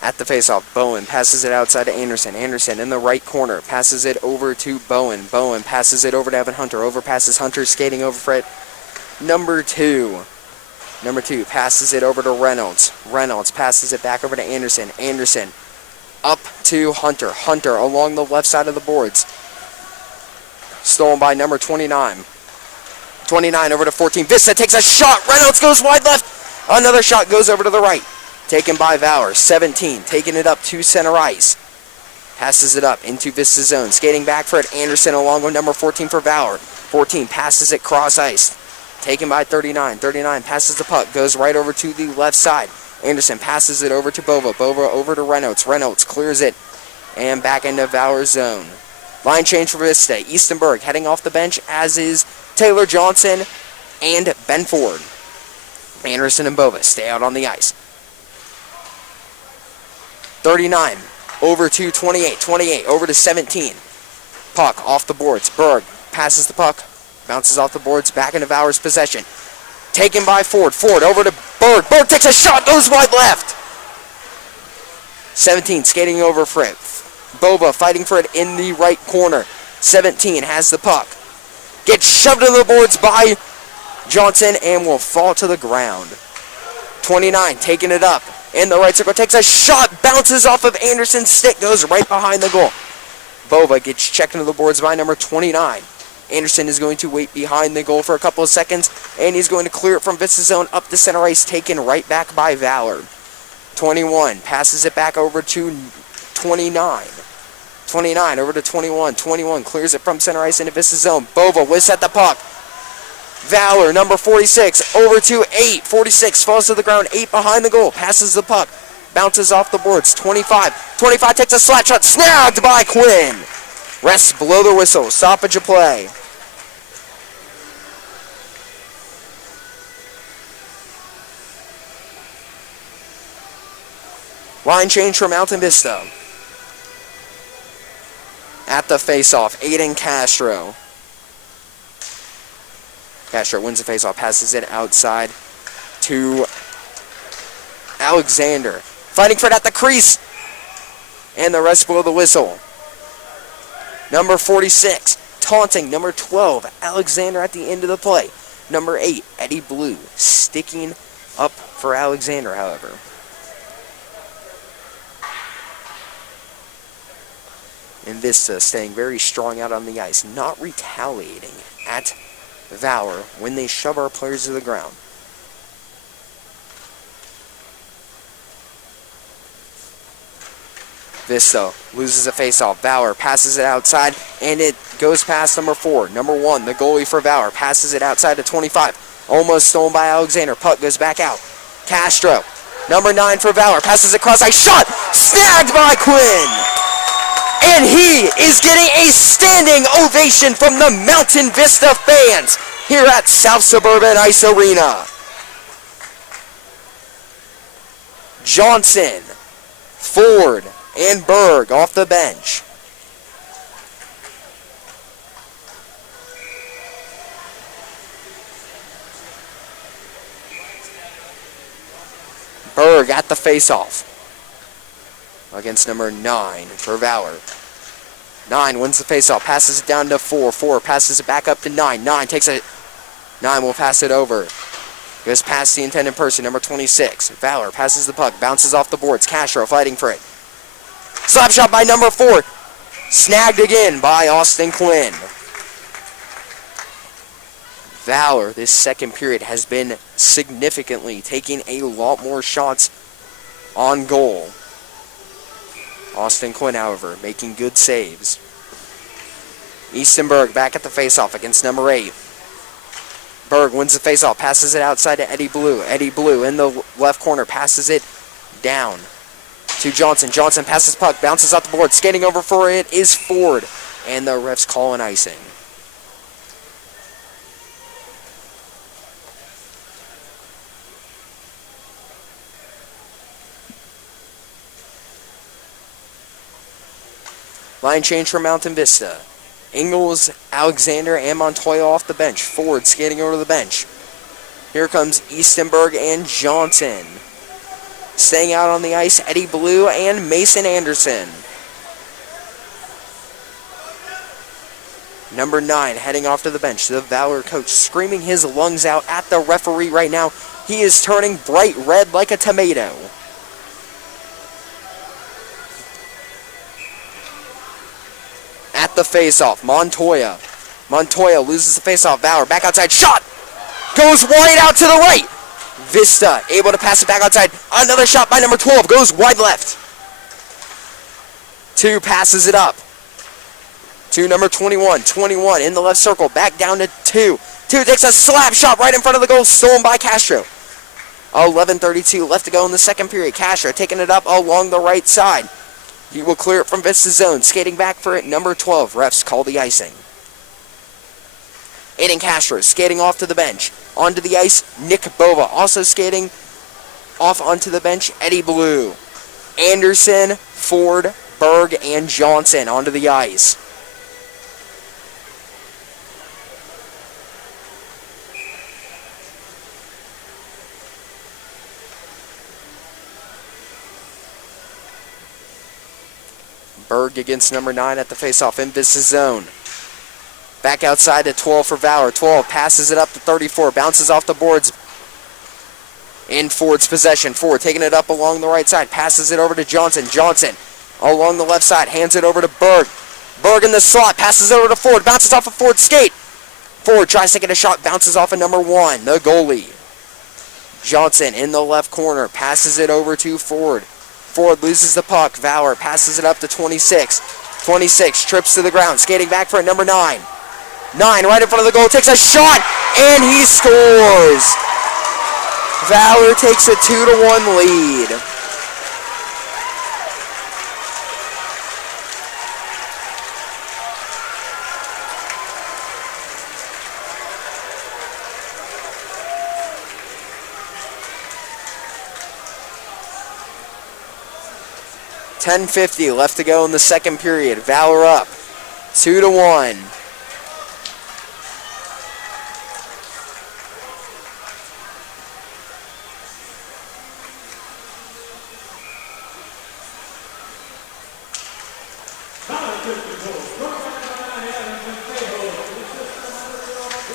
At the faceoff, Bowen passes it outside to Anderson. Anderson in the right corner, passes it over to Bowen. Bowen passes it over to Evan Hunter. Overpasses Hunter, skating over for it. Number 2. Number 2 passes it over to Reynolds. Reynolds passes it back over to Anderson. Anderson up to Hunter. Hunter along the left side of the boards. Stolen by number 29. 29 over to 14. Vista takes a shot. Reynolds goes wide left. Another shot goes over to the right. Taken by Valor. 17 taking it up to center ice. Passes it up into Vista's zone. Skating back for it. Anderson along with number 14 for Valor. 14 passes it cross ice. Taken by 39. 39 passes the puck. Goes right over to the left side. Anderson passes it over to Bova. Bova over to Reynolds. Reynolds clears it And back into Valor zone. Line change for Vista. Eastenberg heading off the bench, as is Taylor Johnson and Ben Ford. Anderson and Bova stay out on the ice. 39 over to 28. 28 over to 17. Puck off the boards. Berg passes the puck. Bounces off the boards. Back into Valor's possession. Taken by Ford. Ford over to Berg. Berg takes a shot. Goes wide left. 17 skating over for it. Bova fighting for it in the right corner. 17 has the puck. Gets shoved into the boards by Johnson and will fall to the ground. 29 taking it up in the right circle. Takes a shot. Bounces off of Anderson's stick. Goes right behind the goal. Bova gets checked into the boards by number 29. Anderson is going to wait behind the goal for a couple of seconds. And he's going to clear it from Vista zone up the center ice. Taken right back by Valor. 21 passes it back over to 29. 29 over to 21. 21 clears it from center ice into Vista zone. Bova whiffs at the puck. Valor, number 46, over to 8. 46 falls to the ground. 8 behind the goal. Passes the puck. Bounces off the boards. 25. 25 takes a slap shot. Snagged by Quinn. Rests below the whistle. Stoppage of play. Line change for Mountain Vista. At the face-off, Aiden Castro. Castro wins the face-off, passes it outside to Alexander. Fighting for it at the crease. And the rest below the whistle. Number 46, taunting number 12, Alexander at the end of the play. Number 8, Eddie Blue, sticking up for Alexander, however. And Vista staying very strong out on the ice, not retaliating at Valor when they shove our players to the ground. Vista loses a face-off. Valor passes it outside, and it goes past number 4. Number 1, the goalie for Valor, passes it outside to 25. Almost stolen by Alexander. Puck goes back out. Castro, number 9 for Valor, passes it cross ice. Shot! Snagged by Quinn! And he is getting a standing ovation from the Mountain Vista fans here at South Suburban Ice Arena. Johnson, Ford, and Berg off the bench. Berg at the face-off against number 9 for Valor. 9 wins the face-off, passes it down to 4. 4 passes it back up to 9. 9 takes it. 9 will pass it over. Goes past the intended person, number 26. Valor passes the puck, bounces off the boards. Castro fighting for it. Slap shot by number 4. Snagged again by Austin Quinn. Valor, this second period, has been significantly taking a lot more shots on goal. Austin Quinn, however, making good saves. Eastenberg back at the faceoff against number 8. Berg wins the faceoff, passes it outside to Eddie Blue. Eddie Blue in the left corner, passes it down to Johnson. Johnson passes puck, bounces off the board. Skating over for it is Ford, and the refs call an icing. Line change for Mountain Vista. Ingalls, Alexander, and Montoya off the bench. Ford skating over to the bench. Here comes Eastenberg and Johnson. Staying out on the ice, Eddie Blue and Mason Anderson. Number 9 heading off to the bench. The Valor coach screaming his lungs out at the referee right now. He is turning bright red like a tomato. At the face-off, Montoya. Montoya loses the face-off. Valor back outside. Shot! Goes wide out to the right. Vista able to pass it back outside. Another shot by number 12. Goes wide left. 2 passes it up to number 21. 21 in the left circle. Back down to 2. 2 takes a slap shot right in front of the goal. Stolen by Castro. 11:32 left to go in the second period. Castro taking it up along the right side. He will clear it from Vista zone. Skating back for it, number 12. Refs call the icing. Aiden Castro skating off to the bench. Onto the ice, Nick Bova. Also skating off onto the bench, Eddie Blue. Anderson, Ford, Berg, and Johnson onto the ice. Berg against number 9 at the faceoff in Vista zone. Back outside to 12 for Valor. 12 passes it up to 34. Bounces off the boards. In Ford's possession. Ford taking it up along the right side. Passes it over to Johnson. Johnson along the left side. Hands it over to Berg. Berg in the slot. Passes over to Ford. Bounces off of Ford's skate. Ford tries to get a shot. Bounces off of number 1, the goalie. Johnson in the left corner. Passes it over to Ford. Ford loses the puck. Valor passes it up to 26. 26 trips to the ground. Skating back for it, number 9. 9 right in front of the goal. Takes a shot, and he scores. Valor takes a 2-1 lead. .50 left to go in the second period. Valor up 2-1.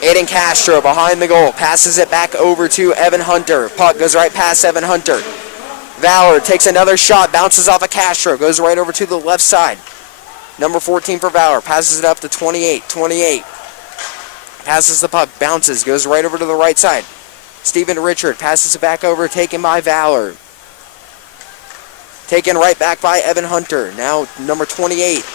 Aiden Castro behind the goal. Passes it back over to Evan Hunter. Puck goes right past Evan Hunter. Valor takes another shot, bounces off of Castro, goes right over to the left side. Number 14 for Valor, passes it up to 28. 28 passes the puck, bounces, goes right over to the right side. Stephen Richard passes it back over, taken by Valor. Taken right back by Evan Hunter. Now number 28.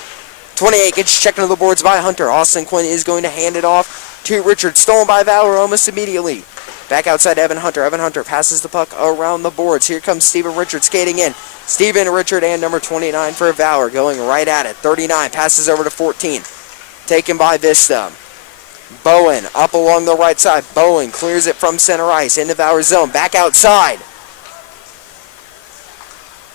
28 gets checked into the boards by Hunter. Austin Quinn is going to hand it off to Richard. Stolen by Valor almost immediately. Back outside Evan Hunter. Evan Hunter passes the puck around the boards. Here comes Stephen Richard skating in. Stephen Richard and number 29 for Valor going right at it. 39 passes over to 14. Taken by Vista. Bowen up along the right side. Bowen clears it from center ice into Valor zone. Back outside.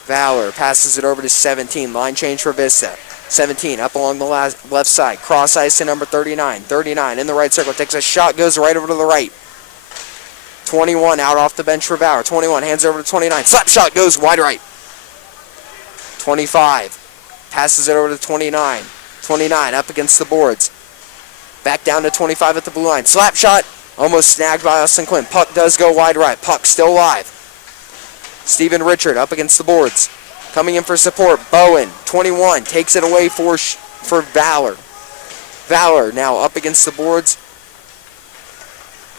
Valor passes it over to 17. Line change for Vista. 17 up along the left side. Cross ice to number 39. 39 in the right circle. Takes a shot. Goes right over to the right. 21 out off the bench for Valor. 21 hands over to 29. Slap shot goes wide right. 25 passes it over to 29. 29 up against the boards. Back down to 25 at the blue line. Slap shot almost snagged by Austin Quinn. Puck does go wide right. Puck still live. Stephen Richard up against the boards. Coming in for support. Bowen, 21, takes it away for Valor. Valor now up against the boards.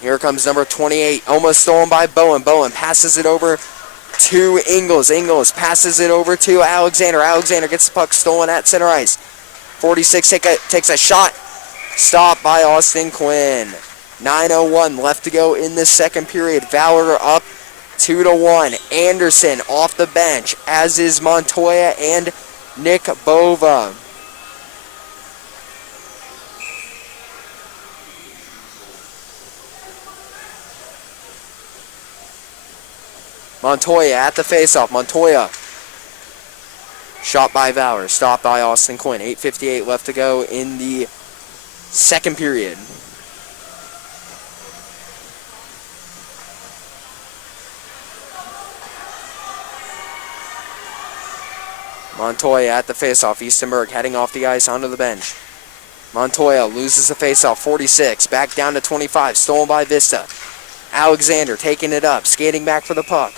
Here comes number 28, almost stolen by Bowen. Bowen passes it over to Ingles. Ingles passes it over to Alexander. Alexander gets the puck stolen at center ice. 46 takes a shot. Stopped by Austin Quinn. 9:01 left to go in the second period. Valor up 2-1. Anderson off the bench, as is Montoya and Nick Bova. Montoya at the faceoff. Montoya. Shot by Valor. Stopped by Austin Quinn. 8:58 left to go in the second period. Montoya at the faceoff. Eastenberg heading off the ice onto the bench. Montoya loses the faceoff. 46. Back down to 25. Stolen by Vista. Alexander taking it up. Skating back for the puck.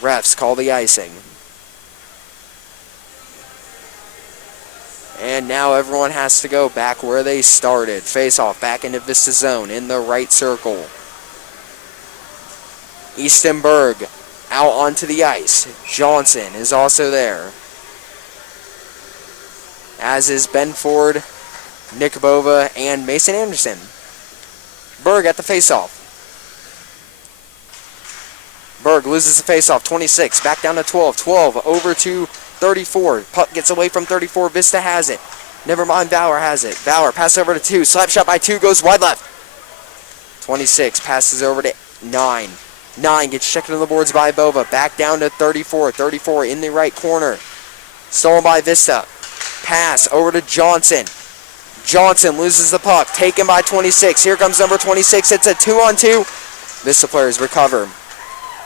Refs call the icing. And now everyone has to go back where they started. Face-off back into Vista zone in the right circle. Eastenberg out onto the ice. Johnson is also there. As is Ben Ford, Nick Bova, and Mason Anderson. Berg at the face-off. Berg loses the face-off. 26 back down to 12. 12 over to 34. Puck gets away from 34. Vista has it. Never mind, Valor has it. Valor passes over to 2. Slap shot by 2 goes wide left. 26 passes over to 9. 9 gets checked on the boards by Bova. Back down to 34. 34 in the right corner. Stolen by Vista. Pass over to Johnson. Johnson loses the puck. Taken by 26. Here comes number 26. It's a 2-on-2. Vista players recover.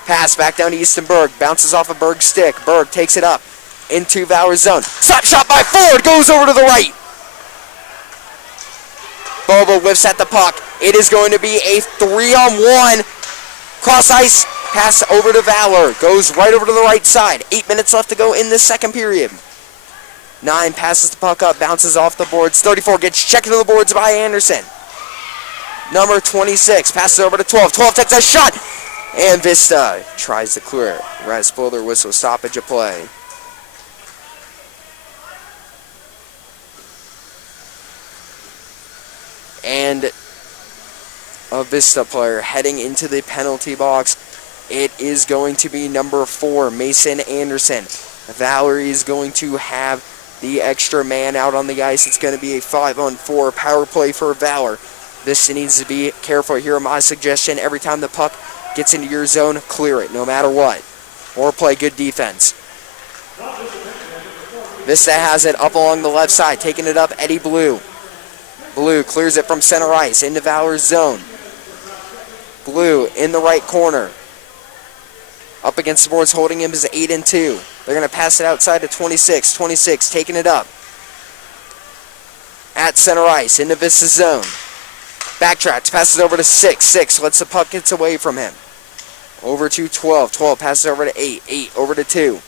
Pass back down to Easton Berg. Bounces off of Berg's stick. Berg takes it up into Valor's zone. Slap shot by Ford. Goes over to the right. Bova whiffs at the puck. It is going to be a 3-on-1. Cross ice. Pass over to Valor. Goes right over to the right side. 8 minutes left to go in the second period. 9 passes the puck up. Bounces off the boards. 34 gets checked to the boards by Anderson. Number 26 passes over to 12. 12 takes a shot. And Vista tries to clear it. Refs blow their whistle. Stoppage of play. And a Vista player heading into the penalty box. It is going to be number 4, Mason Anderson. Valerie is going to have the extra man out on the ice. It's going to be a 5-on-4 power play for Valor. Vista needs to be careful. Here, my suggestion: every time the puck gets into your zone, clear it, no matter what. Or play good defense. Vista has it up along the left side, taking it up, Eddie Blue. Blue clears it from center ice into Valor's zone. Blue in the right corner. Up against the boards, holding him is 8-2. They're going to pass it outside to 26. 26 taking it up. At center ice, into Vista's zone. Backtracks, passes over to 6. 6 lets the puck get away from him. Over to 12. 12 passes over to 8. 8 over to 2.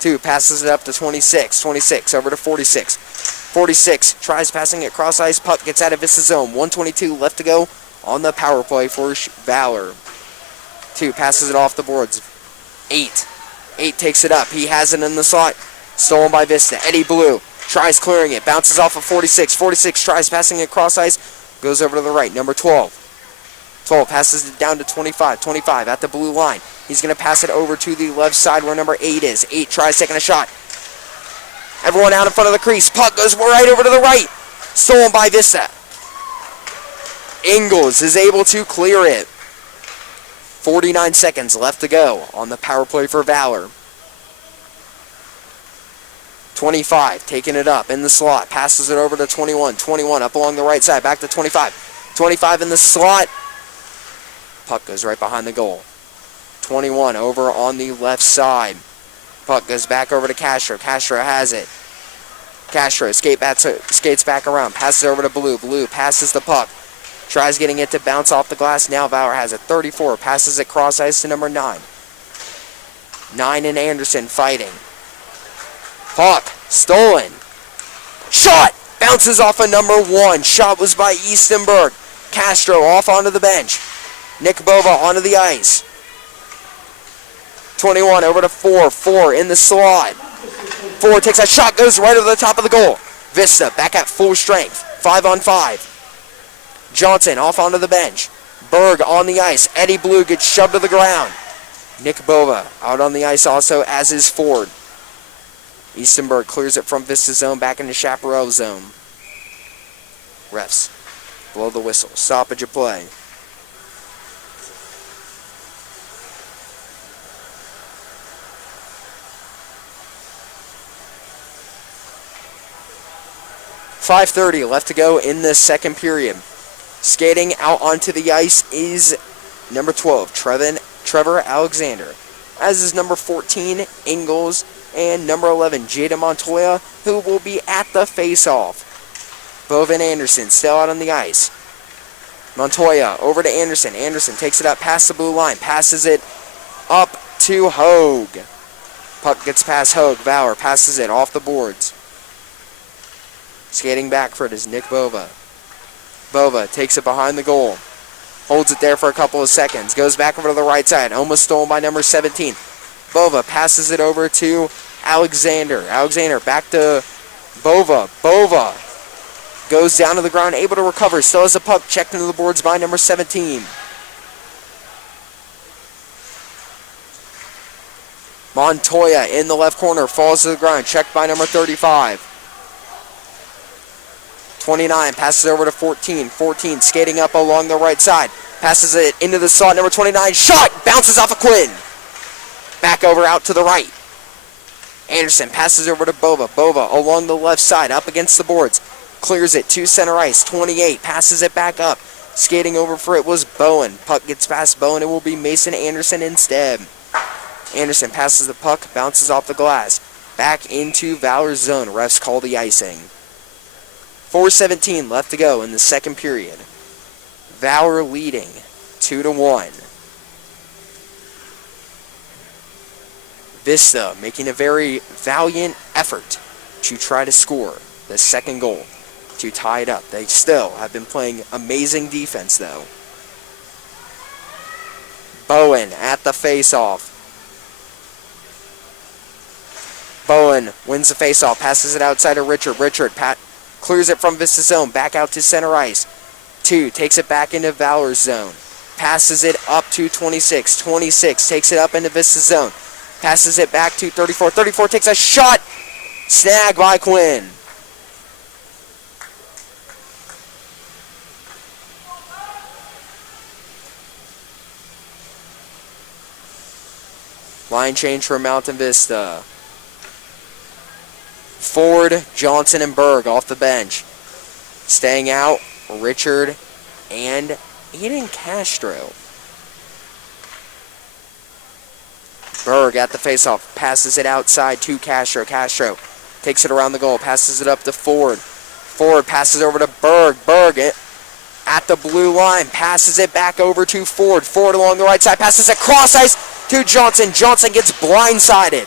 2 passes it up to 26. 26 over to 46. 46 tries passing it cross ice. Puck gets out of Vista's zone. 1:22 left to go on the power play for Valor. 2 passes it off the boards. 8 takes it up. He has it in the slot. Stolen by Vista. Eddie Blue tries clearing it. Bounces off of 46. 46 tries passing it cross ice. Goes over to the right. Number 12. 12 passes it down to 25. 25 at the blue line. He's going to pass it over to the left side where number 8 is. 8 tries taking a shot. Everyone out in front of the crease. Puck goes right over to the right. Stolen by Vista. Ingles is able to clear it. 49 seconds left to go on the power play for Valor. 25 taking it up in the slot. Passes it over to 21. 21 up along the right side. Back to 25. 25 in the slot. Puck goes right behind the goal. 21 over on the left side. Puck goes back over to Castro. Castro has it. Castro skates back around. Passes over to Blue. Blue passes the puck. Tries getting it to bounce off the glass. Now Valor has it. 34 passes it cross ice to number 9. 9 and Anderson fighting. Puck stolen. Shot! Bounces off of number 1. Shot was by Eastenberg. Castro off onto the bench. Nick Bova onto the ice. 21 over to 4. 4 in the slot. 4 takes a shot, goes right over the top of the goal. Vista back at full strength. 5-on-5. Johnson off onto the bench. Berg on the ice. Eddie Blue gets shoved to the ground. Nick Bova out on the ice also, as is Ford. Eastenberg clears it from Vista zone back into Chaparral zone. Refs blow the whistle. Stoppage of play. .5:30 left to go in the second period. Skating out onto the ice is number 12, Trevor Alexander. As is number 14, Ingles, and number 11, Jada Montoya, who will be at the face-off. Bovin Anderson still out on the ice. Montoya over to Anderson. Anderson takes it up past the blue line. Passes it up to Hogue. Puck gets past Hogue. Valor passes it off the boards. Skating back for it is Nick Bova. Bova takes it behind the goal. Holds it there for a couple of seconds. Goes back over to the right side. Almost stolen by number 17. Bova passes it over to Alexander. Alexander back to Bova. Bova goes down to the ground, able to recover. Still has the puck checked into the boards by number 17. Montoya in the left corner, falls to the ground, checked by number 35. 29 passes over to 14. 14 skating up along the right side. Passes it into the slot. Number 29, shot! Bounces off of Quinn. Back over out to the right. Anderson passes over to Bova. Bova along the left side, up against the boards. Clears it to center ice. 28 passes it back up. Skating over for it was Bowen. Puck gets past Bowen. It will be Mason Anderson instead. Anderson passes the puck, bounces off the glass. Back into Valor's zone. Refs call the icing. 4:17 left to go in the second period. Valor leading 2-1. Vista making a very valiant effort to try to score the second goal to tie it up. They still have been playing amazing defense though. Bowen at the face-off. Bowen wins the face-off, passes it outside of Richard. Richard clears it from Vista's zone, back out to center ice. 2 takes it back into Valor's zone. Passes it up to 26. 26 takes it up into Vista's zone. Passes it back to 34. 34 takes a shot. Snag by Quinn. Line change for Mountain Vista. Ford, Johnson, and Berg off the bench. Staying out, Richard and Eden Castro. Berg at the faceoff, passes it outside to Castro. Castro takes it around the goal, passes it up to Ford. Ford passes over to Berg. Berg at the blue line, passes it back over to Ford. Ford along the right side, passes it cross ice to Johnson. Johnson gets blindsided.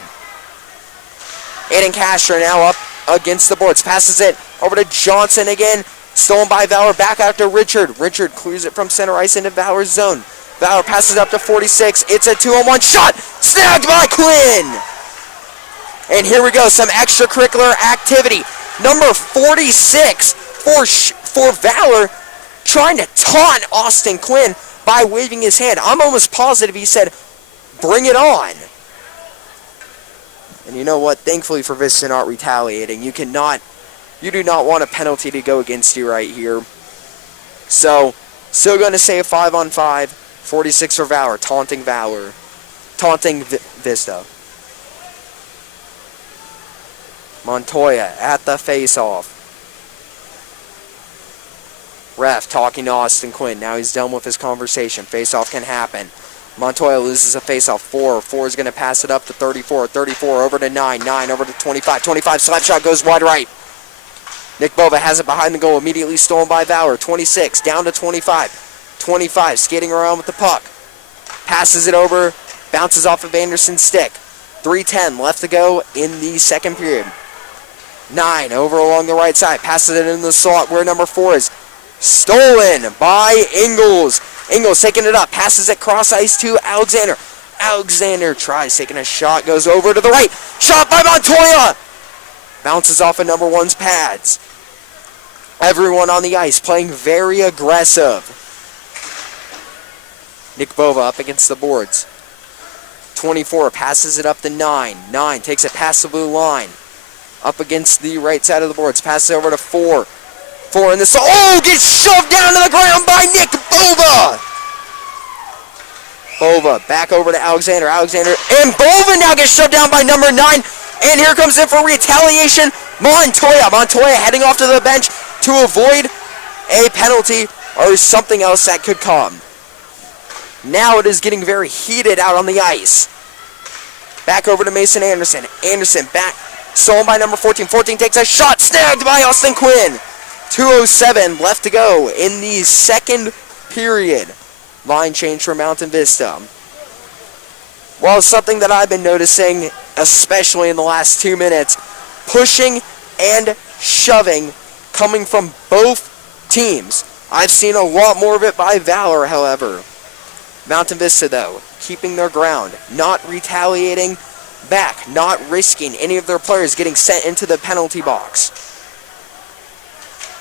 Aiden Castro now up against the boards. Passes it over to Johnson again. Stolen by Valor. Back out to Richard. Richard clears it from center ice into Valor's zone. Valor passes up to 46. It's a 2-on-1 shot. Snagged by Quinn. And here we go. Some extracurricular activity. Number 46 for Valor trying to taunt Austin Quinn by waving his hand. I'm almost positive he said, "Bring it on." And you know what? Thankfully for Vista not retaliating. You do not want a penalty to go against you right here. So, still going to say a 5-on-5. 46 for Valor. Taunting Valor. Taunting Vista. Montoya at the face-off. Ref talking to Austin Quinn. Now he's done with his conversation. Face-off can happen. Montoya loses a faceoff. 4 is going to pass it up to 34. 34 over to 9. 9 over to 25. 25 slap shot goes wide right. Nick Bova has it behind the goal. Immediately stolen by Valor. 26 down to 25. 25 skating around with the puck. Passes it over. Bounces off of Anderson's stick. 3:10 left to go in the second period. 9 over along the right side. Passes it in the slot where number 4 is. Stolen by Ingles. Ingles taking it up, passes it cross ice to Alexander. Alexander tries taking a shot, goes over to the right. Shot by Montoya! Bounces off of number 1's pads. Everyone on the ice playing very aggressive. Nick Bova up against the boards. 24 passes it up to 9. 9 takes it past the blue line. Up against the right side of the boards. Passes it over to 4. 4 in the zone. Oh, gets shoved down to the ground by Nick Bova. Bova back over to Alexander. Alexander and Bova now gets shoved down by number 9. And here comes in for retaliation. Montoya. Montoya heading off to the bench to avoid a penalty or something else that could come. Now it is getting very heated out on the ice. Back over to Mason Anderson. Anderson back. Stolen by number 14. 14 takes a shot. Snagged by Austin Quinn. 2:07 left to go in the second period. Line change for Mountain Vista. Well, something that I've been noticing, especially in the last 2 minutes, pushing and shoving coming from both teams. I've seen a lot more of it by Valor, however. Mountain Vista, though, keeping their ground, not retaliating back, not risking any of their players getting sent into the penalty box.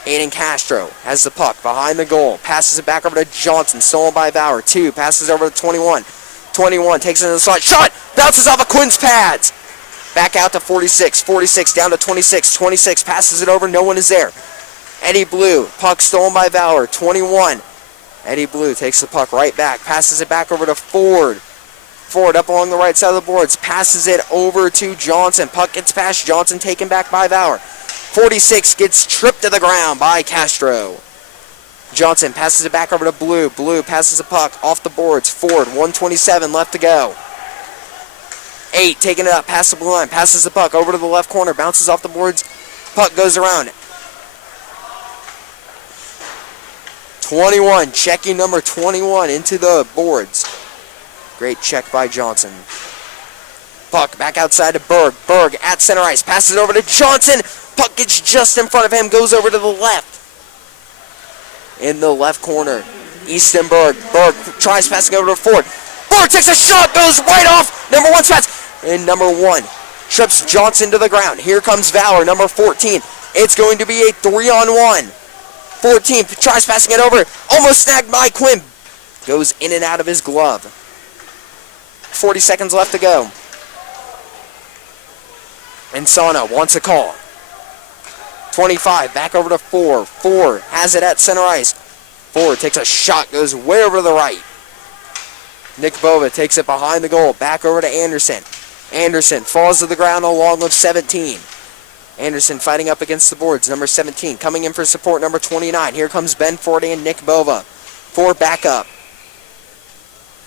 Aiden Castro has the puck behind the goal. Passes it back over to Johnson. Stolen by Valor. 2 passes over to 21. 21 takes it in the slot. Shot! Bounces off of Quinn's pads. Back out to 46. 46 down to 26. 26 passes it over. No one is there. Eddie Blue. Puck stolen by Valor. 21. Eddie Blue takes the puck right back. Passes it back over to Ford. Ford up along the right side of the boards. Passes it over to Johnson. Puck gets past Johnson. Taken back by Valor. 46 gets tripped to the ground by Castro. Johnson passes it back over to Blue. Blue passes the puck off the boards. Ford, 1:27 left to go. 8 taking it up past the blue line. Passes the puck over to the left corner. Bounces off the boards. Puck goes around. 21, checking number 21 into the boards. Great check by Johnson. Puck back outside to Berg. Berg at center ice. Passes it over to Johnson. Puck gets just in front of him. Goes over to the left. In the left corner. Easton Berg. Berg tries passing over to Ford. Ford takes a shot. Goes right off. Number 1 pass. And number 1 trips Johnson to the ground. Here comes Valor. Number 14. It's going to be a 3-on-1. 14 tries passing it over. Almost snagged by Quinn. Goes in and out of his glove. 40 seconds left to go. And Sana wants a call. 25 back over to 4. 4 has it at center ice. 4 takes a shot. Goes way over to the right. Nick Bova takes it behind the goal. Back over to Anderson. Anderson falls to the ground along with 17. Anderson fighting up against the boards. Number 17 coming in for support. Number 29. Here comes Ben Ford and Nick Bova. 4 back up.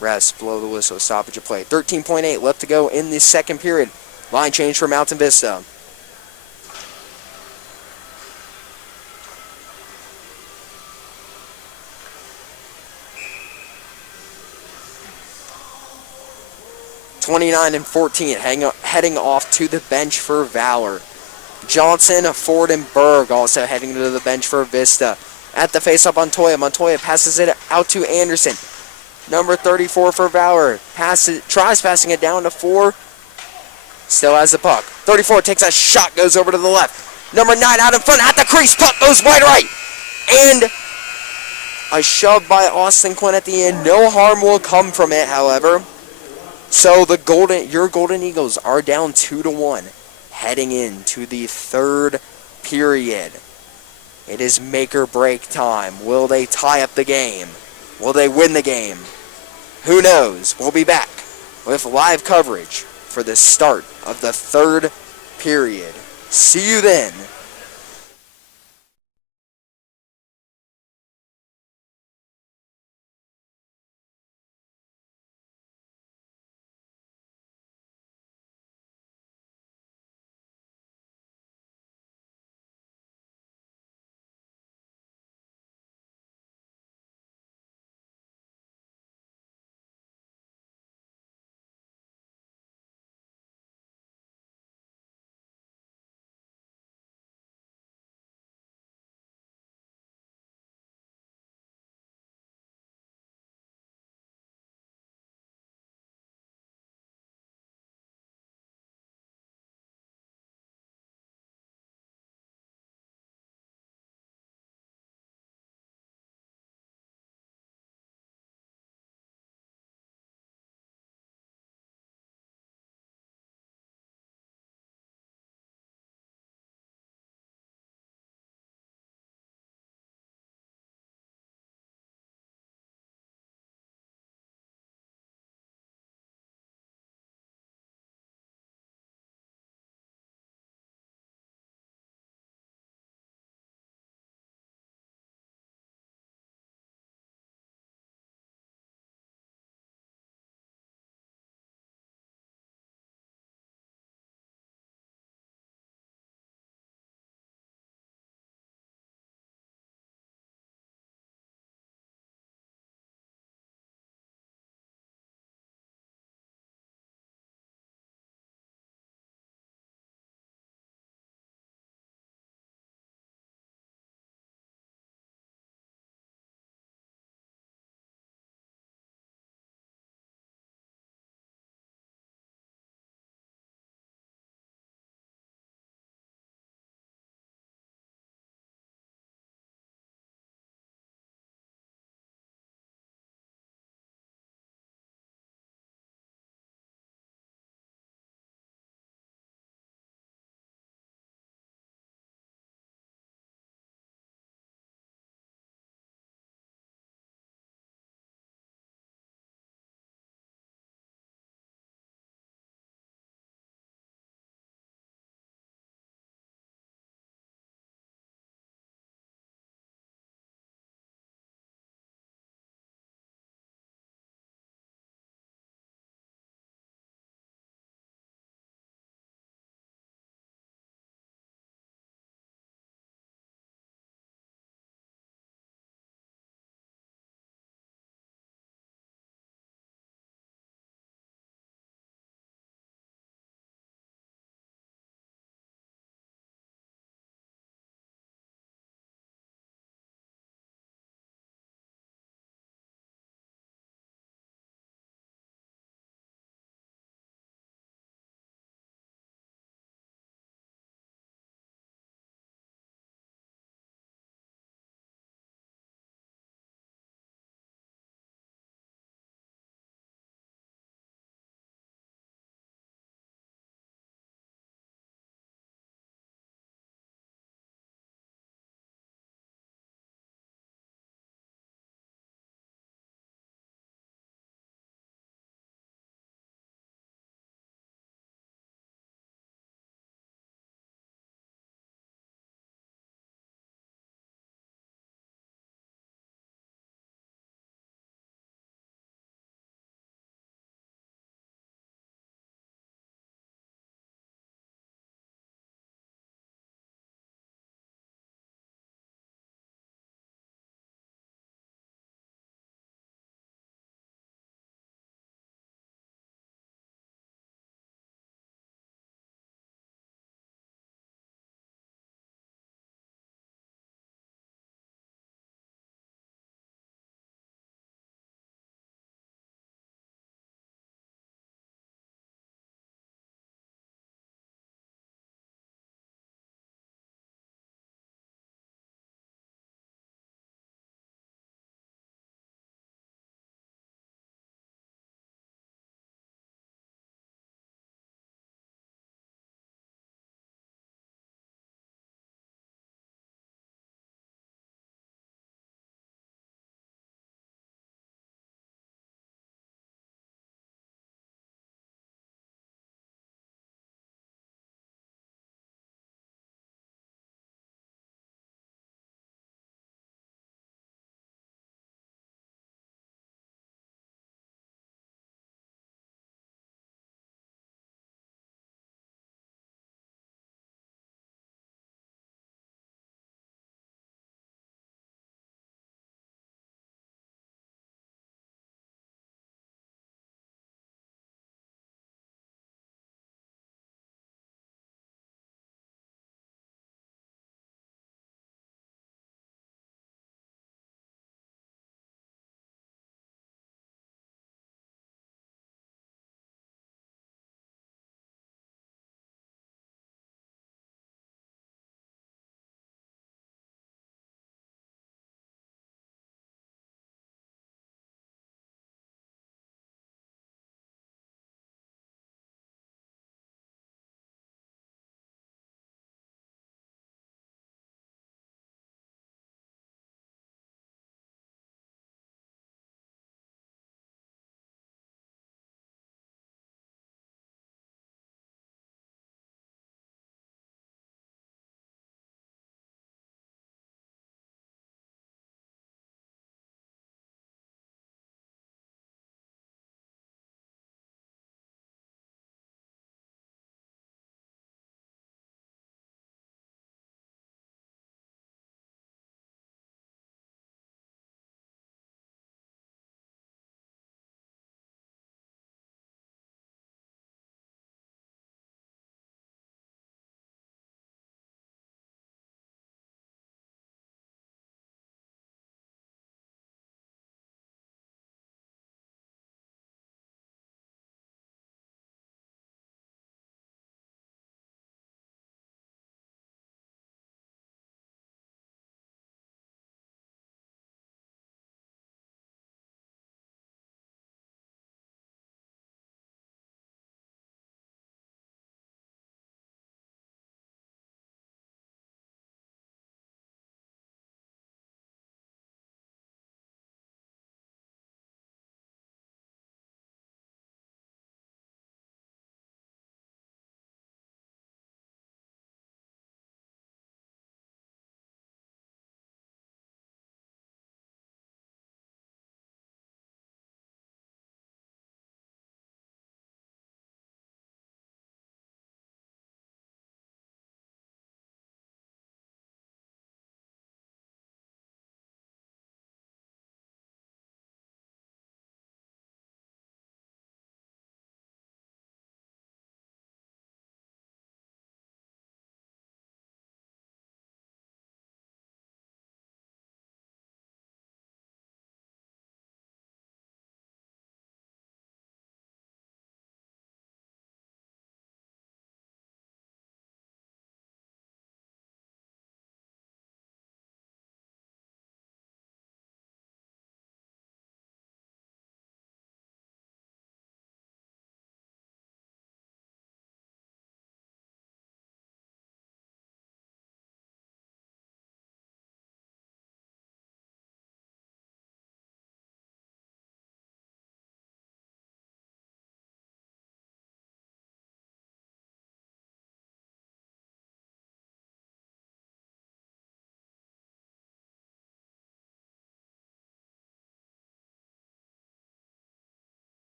Rest. Blow the whistle. Stoppage of play. 13.8 left to go in the second period. Line change for Mountain Vista. (29 and 14) heading off to the bench for Valor. Johnson, Ford, and Berg also heading to the bench for Vista. At the face-up, Montoya. Montoya passes it out to Anderson. Number 34 for Valor. Tries passing it down to 4. Still has the puck. 34 takes a shot, goes over to the left. Number 9 out in front at the crease. Puck goes wide right. And a shove by Austin Quinn at the end. No harm will come from it, however. So your Golden Eagles are down 2-1, heading into the third period. It is make or break time. Will they tie up the game? Will they win the game? Who knows? We'll be back with live coverage for the start of the third period. See you then.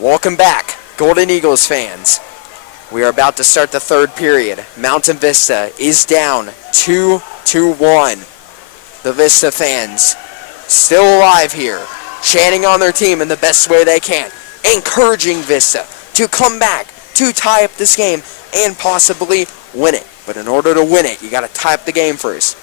Welcome back, Golden Eagles fans. We are about to start the third period. Mountain Vista is down 2-1. The Vista fans still alive here, chanting on their team in the best way they can, encouraging Vista to come back, to tie up this game, and possibly win it. But in order to win it, you got to tie up the game first.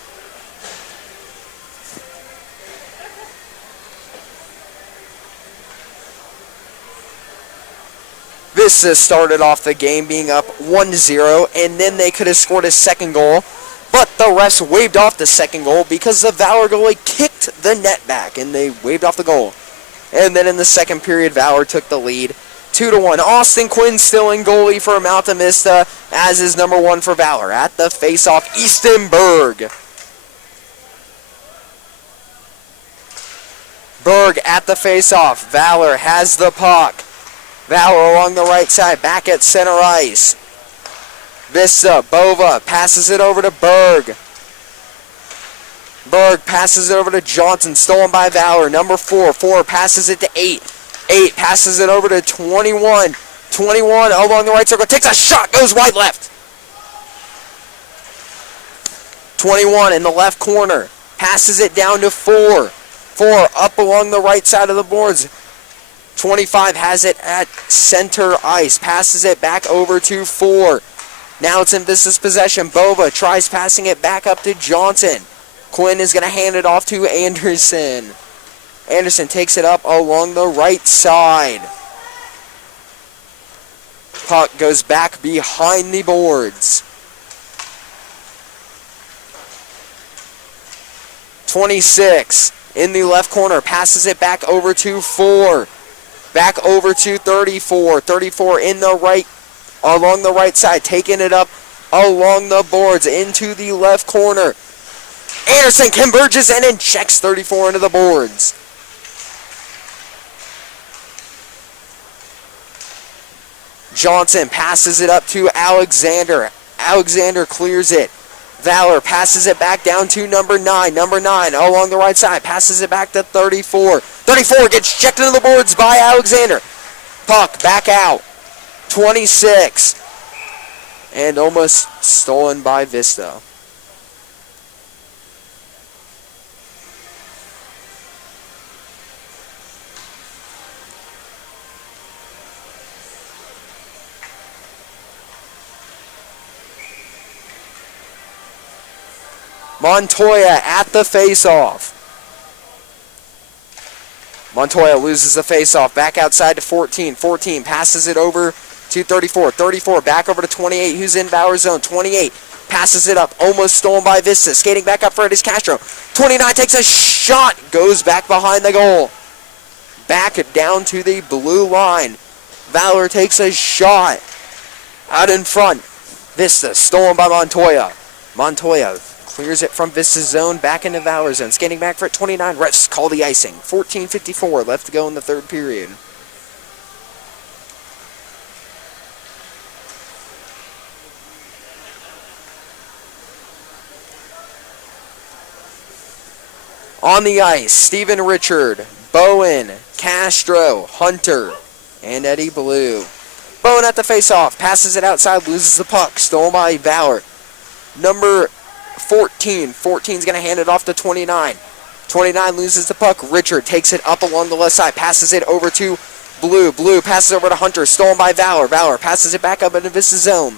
Vista started off the game being up 1-0, and then they could have scored a second goal, but the refs waved off the second goal because the Valor goalie kicked the net back, and they waved off the goal. And then in the second period, Valor took the lead 2-1. Austin Quinn still in goalie for Mountain Vista, as is number 1 for Valor. At the face-off, Easton Berg. Berg at the face-off. Valor has the puck. Valor along the right side, back at center ice. Vista, Bova, passes it over to Berg. Berg passes it over to Johnson, stolen by Valor. Number 4, 4 passes it to 8. 8 passes it over to 21. 21 along the right circle, takes a shot, goes wide left. 21 in the left corner, passes it down to 4. 4 up along the right side of the boards. 25 has it at center ice, passes it back over to 4. Now it's in Vista's possession. Bova tries passing it back up to Johnson. Quinn is going to hand it off to Anderson. Anderson takes it up along the right side. Puck goes back behind the boards. 26 in the left corner, passes it back over to 4. Back over to 34. 34 in the right, along the right side, taking it up along the boards into the left corner. Anderson converges and injects 34 into the boards. Johnson passes it up to Alexander. Alexander clears it. Valor passes it back down to number 9. Number 9 along the right side, passes it back to 34. 34 gets checked into the boards by Alexander. Puck back out. 26. And almost stolen by Vista. Montoya at the face-off. Montoya loses the face-off. Back outside to 14. 14 passes it over to 34. 34 back over to 28, who's in Valor zone. 28 passes it up. Almost stolen by Vista. Skating back up for it is Castro. 29 takes a shot. Goes back behind the goal. Back down to the blue line. Valor takes a shot. Out in front. Vista stolen by Montoya. Montoya clears it from Vista's zone, back into Valor zone. Skating back for it, 29. Refs call the icing. 14:54 left to go in the third period. On the ice, Steven Richard, Bowen, Castro, Hunter, and Eddie Blue. Bowen at the face-off, passes it outside, loses the puck, stolen by Valor. Number 14. 14's going to hand it off to 29. 29 loses the puck. Richard takes it up along the left side. Passes it over to Blue. Blue passes over to Hunter. Stolen by Valor. Valor passes it back up into Vista's zone.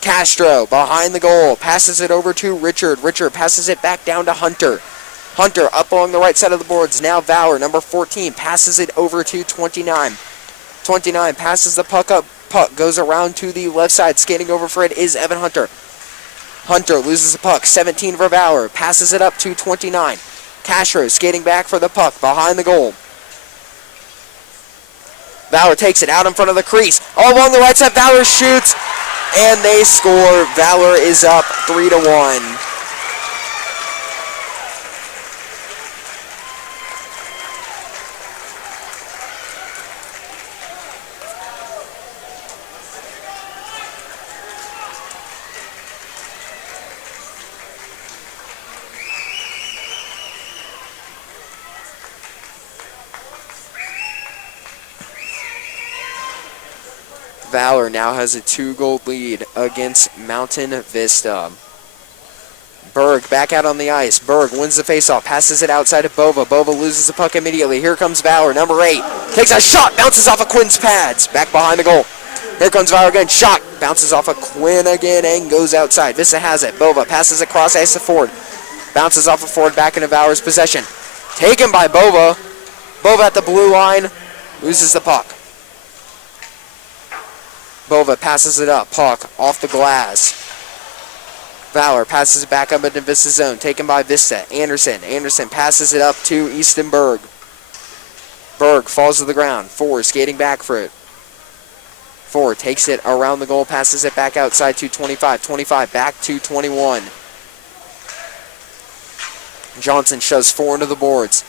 Castro behind the goal. Passes it over to Richard. Richard passes it back down to Hunter. Hunter up along the right side of the boards. Now Valor. Number 14 passes it over to 29. 29 passes the puck up. Puck goes around to the left side. Skating over for it is Evan Hunter. Hunter loses the puck. 17 for Valor. Passes it up to 29. Castro skating back for the puck behind the goal. Valor takes it out in front of the crease. All along the right side, Valor shoots, and they score. Valor is up 3-1. Valor now has a 2-goal lead against Mountain Vista. Berg back out on the ice. Berg wins the faceoff, passes it outside to Bova. Bova loses the puck immediately. Here comes Valor, number 8. Takes a shot, bounces off of Quinn's pads. Back behind the goal. Here comes Valor again. Shot, bounces off of Quinn again and goes outside. Vista has it. Bova passes across ice to Ford. Bounces off of Ford back into Valor's possession. Taken by Bova. Bova at the blue line. Loses the puck. Bova passes it up. Puck off the glass. Valor passes it back up into Vista's zone. Taken by Vista. Anderson. Anderson passes it up to Easton Berg. Berg falls to the ground. Ford skating back for it. Ford takes it around the goal. Passes it back outside to 25. 25 back to 21. Johnson shoves 4 into the boards.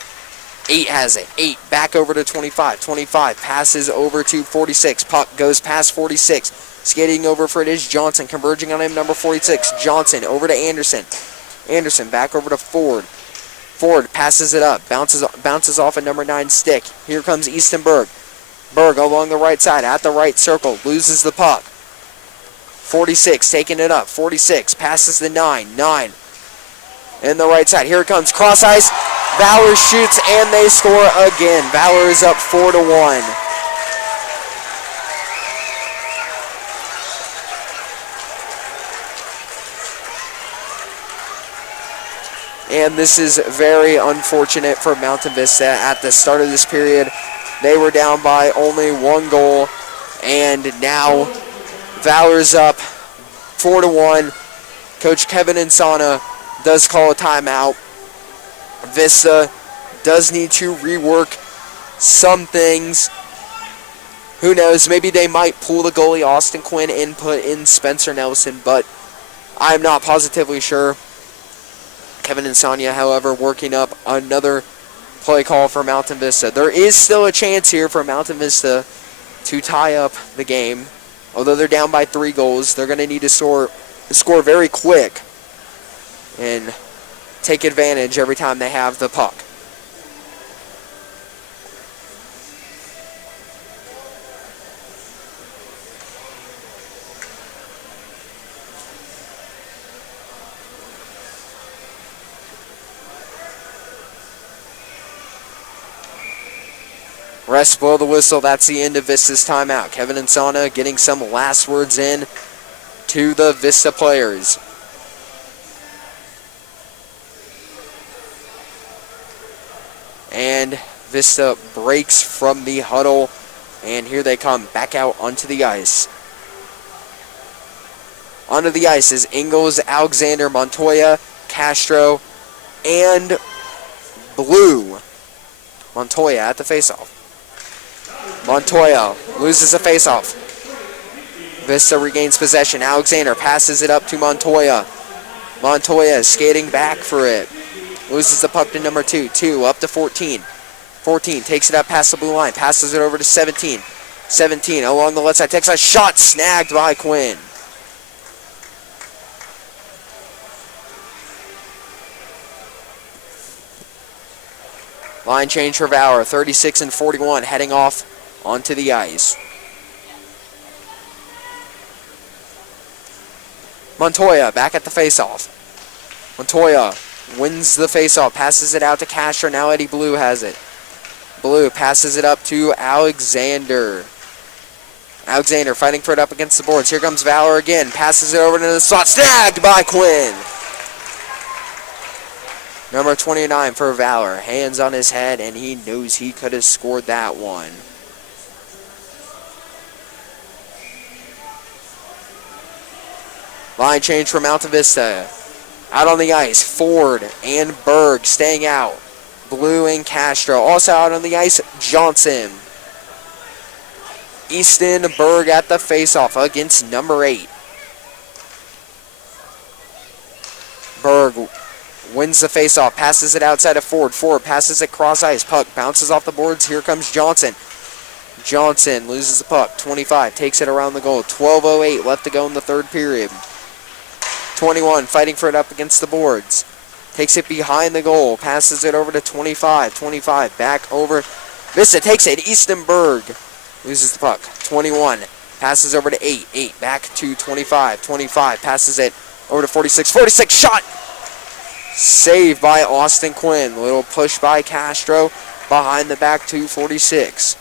8 has it. 8 back over to 25. 25 passes over to 46. Puck goes past 46. Skating over for it is Johnson. Converging on him, number 46. Johnson over to Anderson. Anderson back over to Ford. Ford passes it up. Bounces off a number 9 stick. Here comes Easton Berg. Berg along the right side at the right circle. Loses the puck. 46 taking it up. 46 passes the 9. 9 in the right side. Here it comes. Cross ice. Valor shoots and they score again. Valor is up 4-1. And this is very unfortunate for Mountain Vista. At the start of this period, they were down by only 1 goal. And now Valor's up 4-1. Coach Kevin Insana does call a timeout. Vista does need to rework some things. Who knows? Maybe they might pull the goalie Austin Quinn and put in Spencer Nelson, but I'm not positively sure. Kevin Insania, however, working up another play call for Mountain Vista. There is still a chance here for Mountain Vista to tie up the game. Although they're down by 3 goals, they're going to need to score very quick and take advantage every time they have the puck. Rest blow the whistle. That's the end of Vista's timeout. Kevin Insana getting some last words in to the Vista players. And Vista breaks from the huddle. And here they come back out onto the ice. Onto the ice is Ingalls, Alexander, Montoya, Castro, and Blue. Montoya at the faceoff. Montoya loses the faceoff. Vista regains possession. Alexander passes it up to Montoya. Montoya skating back for it. Loses the puck to number 2. 2 up to 14. 14 takes it up past the blue line. Passes it over to 17. 17 along the left side. Takes a shot. Snagged by Quinn. Line change for Valor. 36 and 41 heading off onto the ice. Montoya back at the faceoff. Montoya wins the faceoff. Passes it out to Castro. Now Eddie Blue has it. Blue passes it up to Alexander. Alexander fighting for it up against the boards. Here comes Valor again. Passes it over to the slot. Snagged by Quinn. Number 29 for Valor. Hands on his head, and he knows he could have scored that one. Line change for Mountain Vista. Out on the ice, Ford and Berg staying out. Blue and Castro. Also out on the ice, Johnson. Easton Berg at the faceoff against number 8. Berg wins the faceoff, passes it outside of Ford. Ford passes it cross ice. Puck bounces off the boards. Here comes Johnson. Johnson loses the puck. 25 takes it around the goal. 12:08 left to go in the third period. 21 fighting for it up against the boards. Takes it behind the goal. Passes it over to 25. 25 back over. Vista takes it. Easton Berg loses the puck. 21 Passes over to 8. 8 back to 25. 25 passes it over to 46. 46 shot! Saved by Austin Quinn. A little push by Castro behind the back to 46.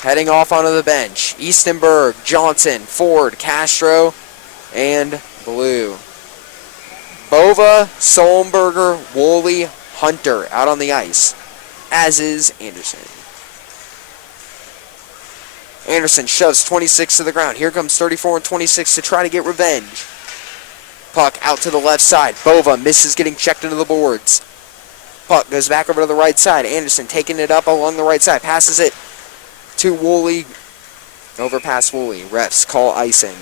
Heading off onto the bench. Eastenberg, Johnson, Ford, Castro, and Blue. Bova, Sollenberger, Woolley, Hunter out on the ice, as is Anderson. Anderson shoves 26 to the ground. Here comes 34 and 26 to try to get revenge. Puck out to the left side. Bova misses getting checked into the boards. Puck goes back over to the right side. Anderson taking it up along the right side. Passes it to Woolley. Overpass Woolley. Refs call icing.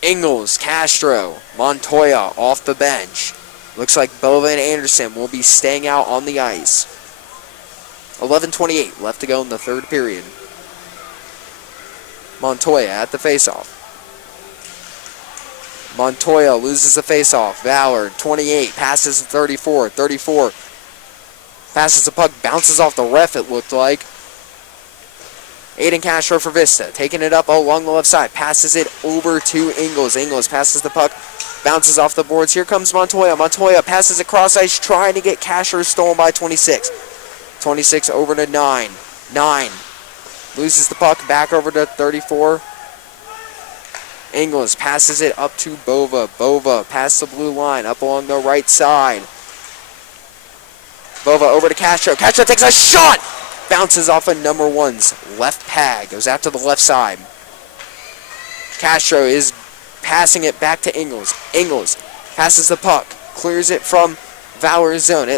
Ingles, Castro, Montoya off the bench. Looks like Bova and Anderson will be staying out on the ice. 11:28 left to go in the third period. Montoya at the faceoff. Montoya loses the faceoff. Valor, 28, passes to 34. 34 passes the puck, bounces off the ref, it looked like. Aiden Castro for Vista, taking it up along the left side, passes it over to Ingles. Ingles passes the puck, bounces off the boards. Here comes Montoya. Montoya passes across ice, trying to get Castro, stolen by 26. 26 over to 9. 9 loses the puck, back over to 34. Ingles passes it up to Bova. Bova past the blue line, up along the right side. Bova over to Castro. Castro takes a shot! Bounces off of number 1's left pad. Goes out to the left side. Castro is passing it back to Ingles. Ingles passes the puck. Clears it from Valor's zone.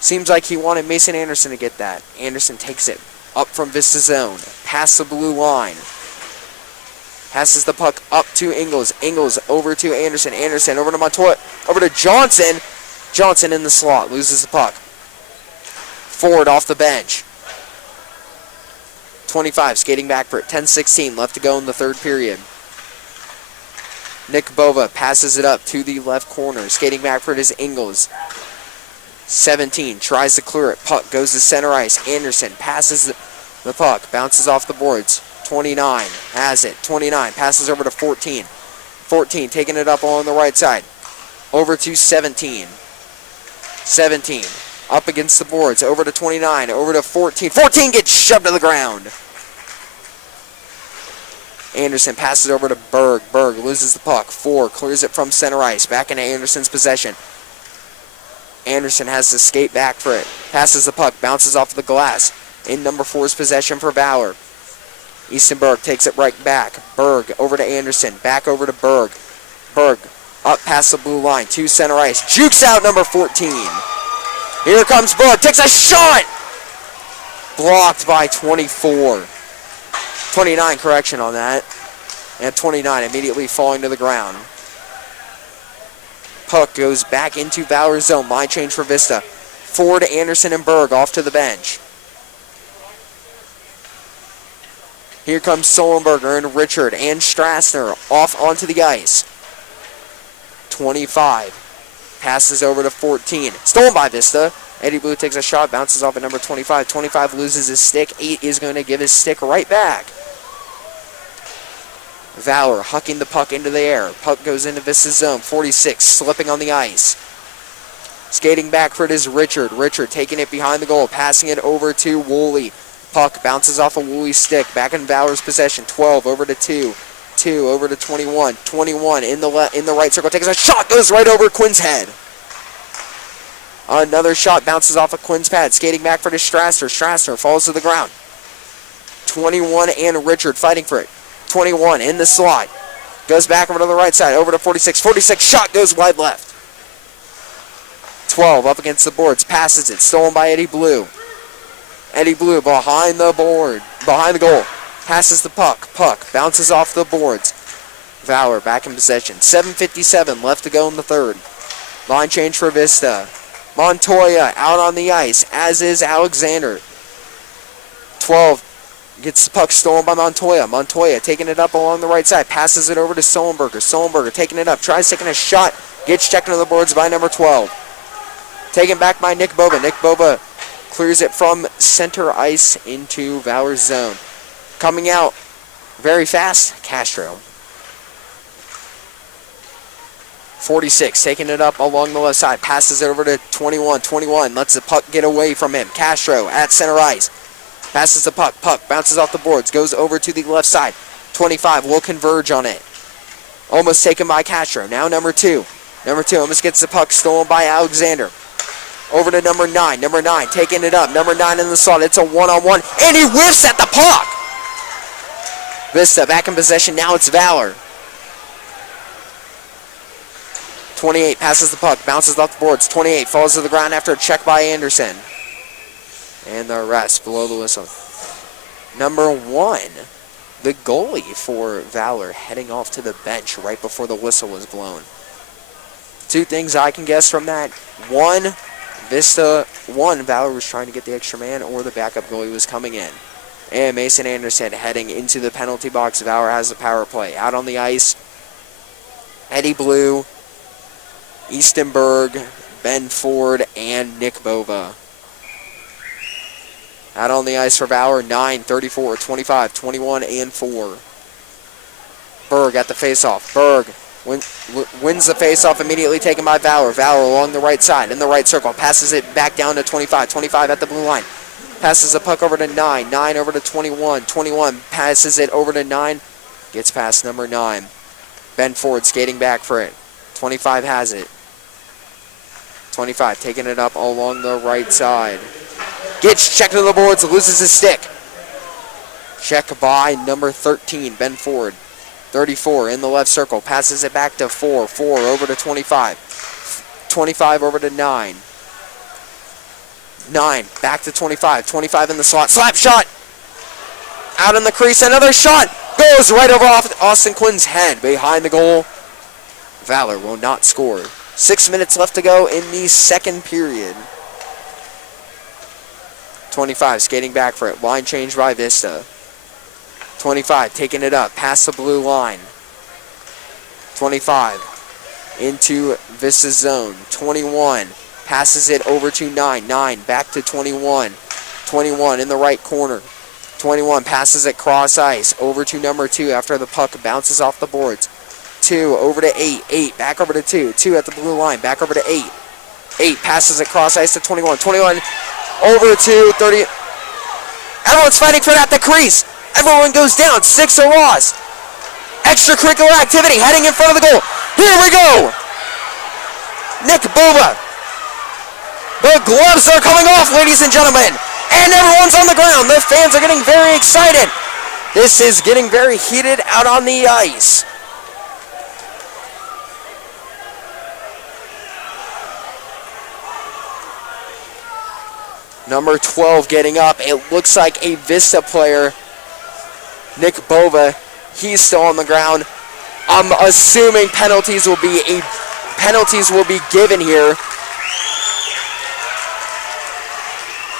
Seems like he wanted Mason Anderson to get that. Anderson takes it up from Vista's zone. Past the blue line. Passes the puck up to Ingles. Ingles over to Anderson. Anderson over to Montoya. Over to Johnson. Johnson in the slot. Loses the puck. Ford off the bench. 25 skating back for it. 10:16 left to go in the third period. Nick Bova passes it up to the left corner. Skating back for it is Ingles. 17 tries to clear it. Puck goes to center ice. Anderson passes the puck. Bounces off the boards. 29 has it. 29 passes over to 14. 14 taking it up along the right side. Over to 17. 17 up against the boards. Over to 29. Over to 14. 14 gets shoved to the ground. Anderson passes over to Berg. Berg loses the puck. 4 clears it from center ice. Back into Anderson's possession. Anderson has to skate back for it. Passes the puck. Bounces off the glass. In number 4's possession for Valor. Eastenberg takes it right back. Berg over to Anderson. Back over to Berg. Berg up past the blue line to center ice. Jukes out number 14. Here comes Berg. Takes a shot. Blocked by 24. 29 correction on that. And 29 immediately falling to the ground. Puck goes back into Valor's zone. Line change for Vista. Ford, Anderson, and Berg off to the bench. Here comes Sollenberger and Richard and Strassner off onto the ice. 25. Passes over to 14. Stolen by Vista. Eddie Blue takes a shot. Bounces off at number 25. 25 loses his stick. 8 is going to give his stick right back. Valor hucking the puck into the air. Puck goes into Vista's zone. 46 slipping on the ice. Skating back for it is Richard. Richard taking it behind the goal. Passing it over to Woolley. Puck bounces off a Woolley stick. Back in Valor's possession. 12 over to 2. 2 over to 21. 21 in the right circle. Takes a shot. Goes right over Quinn's head. Another shot bounces off of Quinn's pad. Skating back for it is Strassner. Strassner falls to the ground. 21 and Richard fighting for it. 21 in the slot. Goes back over to the right side. Over to 46. 46 shot goes wide left. 12 up against the boards. Passes it. Stolen by Eddie Blue. Eddie Blue behind the board. Behind the goal. Passes the puck. Puck bounces off the boards. Valor back in possession. 7:57 left to go in the third. Line change for Vista. Montoya out on the ice, as is Alexander. 12 Gets the puck stolen by Montoya. Montoya taking it up along the right side. Passes it over to Sullenberger. Sullenberger taking it up. Tries taking a shot. Gets checked into the boards by number 12. Taken back by Nick Bova. Nick Bova clears it from center ice into Valor's zone. Coming out very fast, Castro. 46, taking it up along the left side. Passes it over to 21. 21 lets the puck get away from him. Castro at center ice. Passes the puck. Puck bounces off the boards. Goes over to the left side. 25 will converge on it. Almost taken by Castro. Now number 2. Number 2 almost gets the puck stolen by Alexander. Over to number 9. Number 9 taking it up. Number 9 in the slot. It's a one-on-one. And he whiffs at the puck. Vista back in possession. Now it's Valor. 28 passes the puck. Bounces off the boards. 28 falls to the ground after a check by Anderson. And the rest below the whistle. Number 1, the goalie for Valor, heading off to the bench right before the whistle was blown. 2 things I can guess from that. 1, Valor was trying to get the extra man, or the backup goalie was coming in. And Mason Anderson heading into the penalty box. Valor has the power play. Out on the ice, Eddie Blue, Eastenberg, Ben Ford, and Nick Bova. Out on the ice for Valor, 9, 34, 25, 21, and 4. Berg at the faceoff. Berg wins the faceoff, immediately taken by Valor. Valor along the right side, in the right circle. Passes it back down to 25. 25 at the blue line. Passes the puck over to 9. 9 over to 21. 21 passes it over to 9. Gets past number 9. Ben Ford skating back for it. 25 has it. 25 taking it up along the right side. Gets checked to the boards, loses his stick. Check by number 13, Ben Ford. 34 in the left circle, passes it back to 4. 4 over to 25. 25 over to 9. 9 back to 25. 25 in the slot. Slap shot! Out in the crease, another shot! Goes right over Austin Quinn's head behind the goal. Valor will not score. 6 minutes left to go in the second period. 25 skating back for it. Line change by Vista. 25 taking it up past the blue line. 25 into Vista's zone. 21 passes it over to 9. 9 back to 21. 21 in the right corner. 21 passes it cross ice over to number 2 after the puck bounces off the boards. 2 over to 8. 8 back over to 2. 2 at the blue line. Back over to 8. 8 passes it cross ice to 21. 21 over to 30. Everyone's fighting for it at the crease. Everyone goes down. 6 are lost. Extracurricular activity heading in front of the goal. Here we go. Nick Bova. The gloves are coming off, ladies and gentlemen. And everyone's on the ground. The fans are getting very excited. This is getting very heated out on the ice. Number 12 getting up. It looks like a Vista player, Nick Bova. He's still on the ground. I'm assuming penalties will be given here.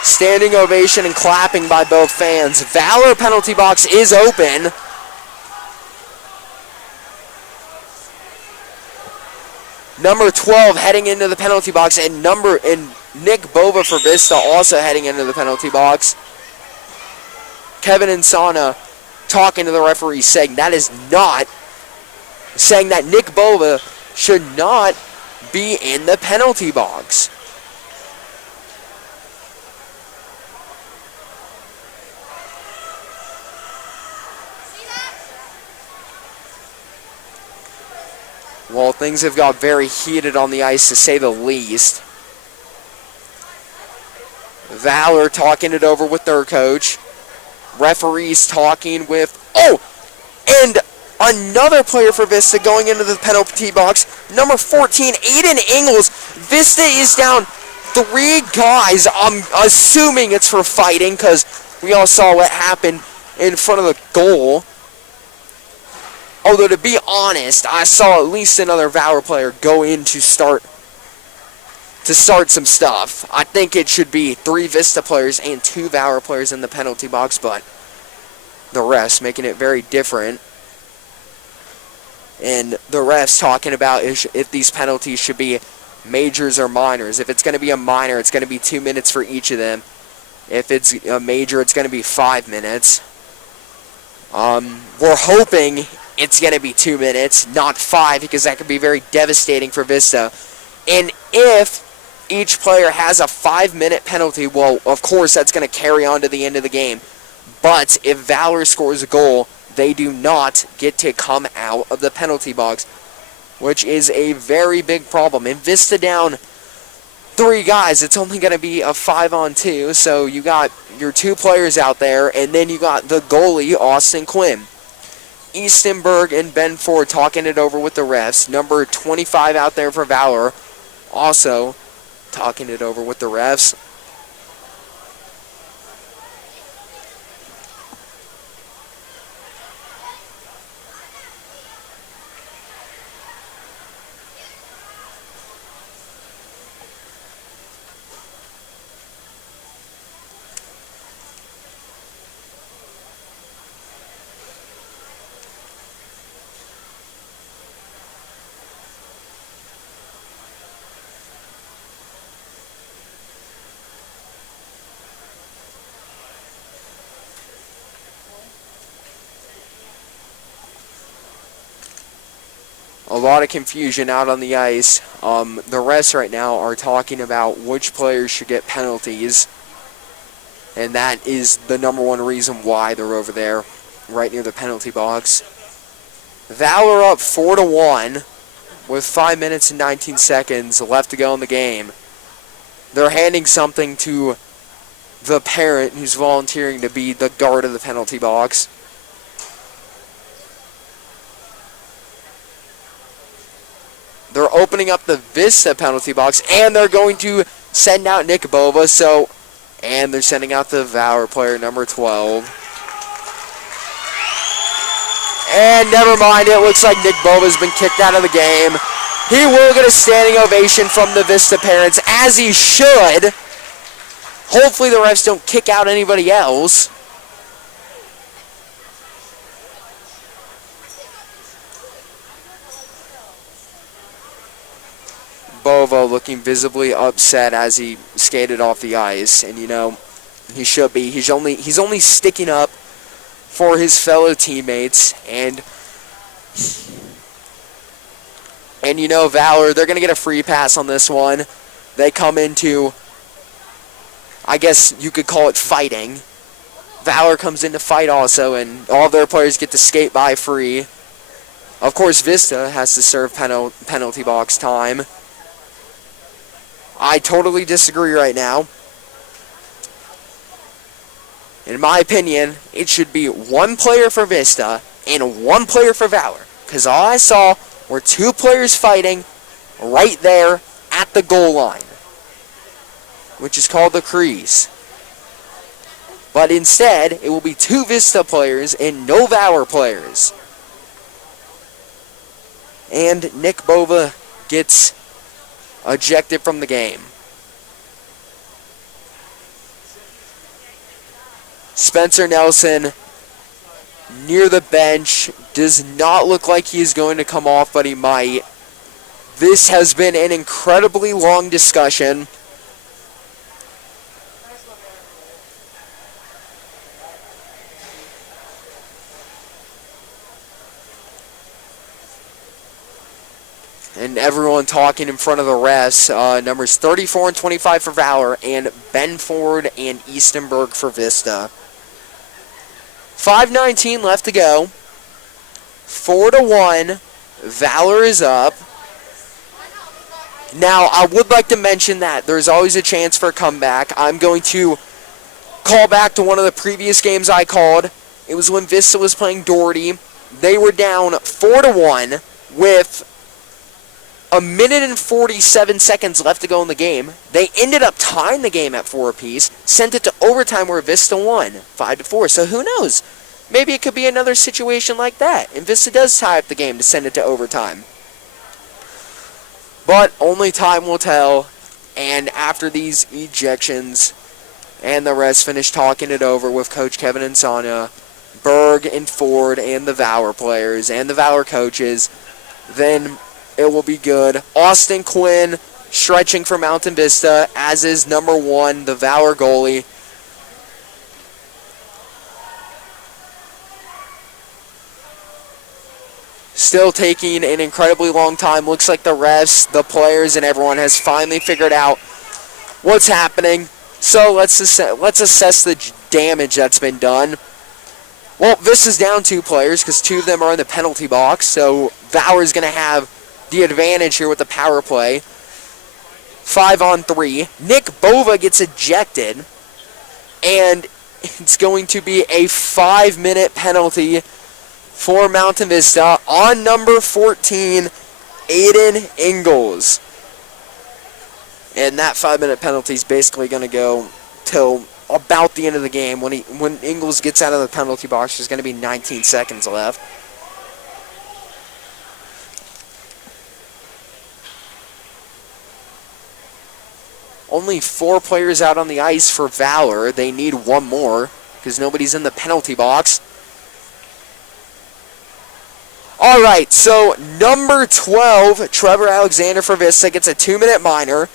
Standing ovation and clapping by both fans. Valor penalty box is open. Number 12 heading into the penalty box, and Nick Bova for Vista also heading into the penalty box. Kevin Insana talking to the referee, saying that Nick Bova should not be in the penalty box. Well, things have got very heated on the ice, to say the least. Valor talking it over with their coach. Referees talking with... Oh! And another player for Vista going into the penalty box. Number 14, Aiden Ingles. Vista is down 3 guys. I'm assuming it's for fighting, because we all saw what happened in front of the goal. Although, to be honest, I saw at least another Valor player go in to start some stuff. I think it should be 3 Vista players and 2 Valor players in the penalty box, but the refs, making it very different. And the refs talking about if these penalties should be majors or minors. If it's going to be a minor, it's going to be 2 minutes for each of them. If it's a major, it's going to be 5 minutes. We're hoping it's going to be 2 minutes, not 5, because that could be very devastating for Vista. And if each player has a 5-minute penalty, well, of course, that's going to carry on to the end of the game. But if Valor scores a goal, they do not get to come out of the penalty box, which is a very big problem. And Vista down 3 guys, it's only going to be a 5-on-2, so you got your 2 players out there, and then you got the goalie, Austin Quinn. Eastenberg and Ben Ford talking it over with the refs. Number 25 out there for Valor, also talking it over with the refs. A lot of confusion out on the ice. The refs right now are talking about which players should get penalties, and that is the number one reason why they're over there, right near the penalty box. Valor up 4-1 with 5 minutes and 19 seconds left to go in the game. They're handing something to the parent who's volunteering to be the guard of the penalty box. They're opening up the Vista penalty box, and they're going to send out Nick Bova. And they're sending out the Valor player, number 12. And never mind, it looks like Nick Bova's been kicked out of the game. He will get a standing ovation from the Vista parents, as he should. Hopefully the refs don't kick out anybody else. Bova looking visibly upset as he skated off the ice, and you know, he should be. He's only sticking up for his fellow teammates, and you know, Valor, they're gonna get a free pass on this one. They come into, I guess you could call it fighting. Valor comes in to fight also, and all of their players get to skate by free. Of course, Vista has to serve penalty box time. I totally disagree right now. In my opinion, it should be 1 player for Vista and 1 player for Valor, because all I saw were 2 players fighting right there at the goal line, which is called the crease. But instead, it will be 2 Vista players and no Valor players. And Nick Bova gets ejected from the game. Spencer Nelson near the bench, does not look like he is going to come off, but he might. This has been an incredibly long discussion. And everyone talking in front of the refs. Numbers 34 and 25 for Valor, and Benford and Eastenberg for Vista. 5:19 left to go. 4-1. Valor is up. Now, I would like to mention that there's always a chance for a comeback. I'm going to call back to one of the previous games I called. It was when Vista was playing Doherty. They were down 4-1 with 1 minute and 47 seconds left to go in the game. They ended up tying the game at 4 apiece, sent it to overtime where Vista won 5-4. So who knows? Maybe it could be another situation like that, and Vista does tie up the game to send it to overtime. But only time will tell, and after these ejections and the rest finish talking it over with Coach Kevin Insania, Berg and Ford and the Valor players and the Valor coaches, then it will be good. Austin Quinn stretching for Mountain Vista, as is number 1, the Valor goalie. Still taking an incredibly long time. Looks like the refs, the players, and everyone has finally figured out what's happening. So let's assess the damage that's been done. Well, Vista's down 2 players because 2 of them are in the penalty box. So Valor's going to have the advantage here with the power play. 5-on-3. Nick Bova gets ejected. And it's going to be a 5-minute penalty for Mountain Vista on number 14, Aiden Ingalls. And that 5-minute penalty is basically going to go till about the end of the game. When Ingalls gets out of the penalty box, there's going to be 19 seconds left. Only 4 players out on the ice for Valor. They need 1 more because nobody's in the penalty box. All right, so number 12, Trevor Alexander for Vista, gets a 2-minute minor.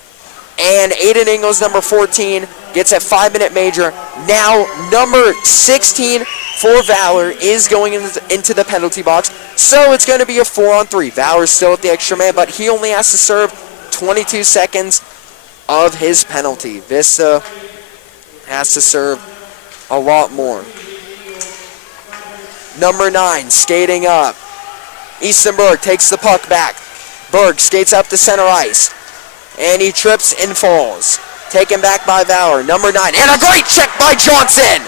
And Aiden Ingalls, number 14, gets a 5-minute major. Now, number 16 for Valor is going into the penalty box. So it's going to be a 4-on-3. Valor's still at the extra man, but he only has to serve 22 seconds of his penalty. Vista has to serve a lot more. Number 9, skating up. Easton Berg takes the puck back. Berg skates up to center ice. And he trips and falls. Taken back by Valor. Number 9. And a great check by Johnson.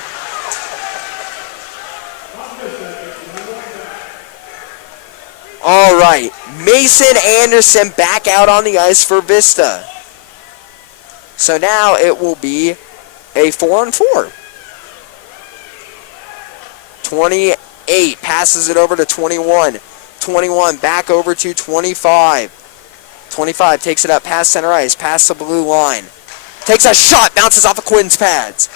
All right. Mason Anderson back out on the ice for Vista. So now it will be a 4-on-4. 28 passes it over to 21. 21 back over to 25. 25 takes it up past center ice, past the blue line. Takes a shot, bounces off of Quinn's pads.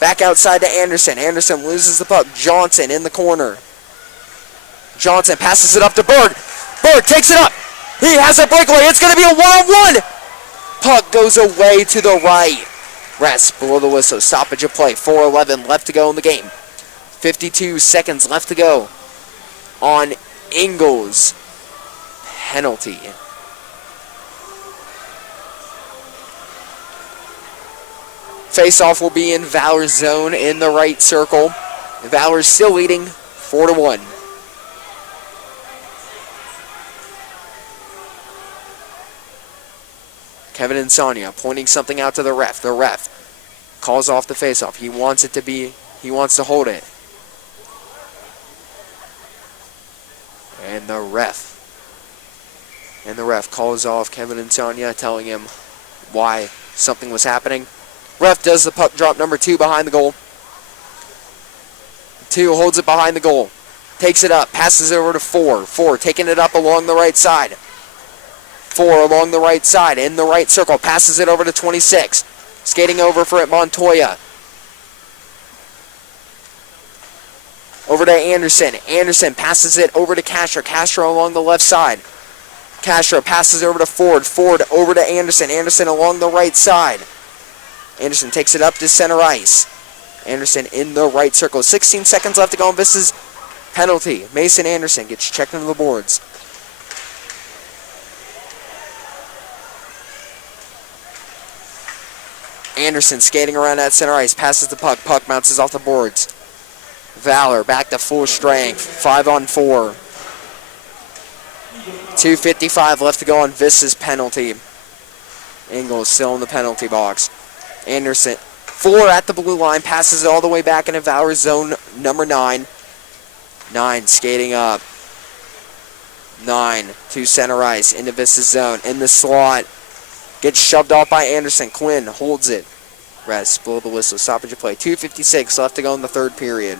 Back outside to Anderson. Anderson loses the puck. Johnson in the corner. Johnson passes it up to Berg. Berg takes it up. He has a breakaway. It's going to be a 1-on-1. Puck goes away to the right. Rest below the whistle. Stoppage of play. 4:11 left to go in the game. 52 seconds left to go on Ingalls' penalty. Face-off will be in Valor's zone in the right circle. Valor's still leading 4-1. Kevin Insomnia pointing something out to the ref. The ref calls off the face-off. He wants to hold it. And the ref calls off Kevin Insomnia, telling him why something was happening. Ref does the puck drop, number 2 behind the goal. 2 holds it behind the goal. Takes it up, passes it over to 4. 4 taking it up along the right side. 4 along the right side, in the right circle, passes it over to 26. Skating over for it, Montoya. Over to Anderson. Anderson passes it over to Castro. Castro along the left side. Castro passes it over to Ford. Ford over to Anderson. Anderson along the right side. Anderson takes it up to center ice. Anderson in the right circle. 16 seconds left to go on Vista's penalty. Mason Anderson gets checked into the boards. Anderson skating around at center ice. Passes the puck. Puck bounces off the boards. Valor back to full strength. 5-on-4. 2:55 left to go on Vista's penalty. Ingalls still in the penalty box. Anderson, 4 at the blue line, passes it all the way back into Valor's zone, number 9. 9 skating up. 9 to center ice, into Vista's zone, in the slot. Gets shoved off by Anderson. Quinn holds it. Rest below the whistle. Stoppage of play. 2:56 left to go in the third period.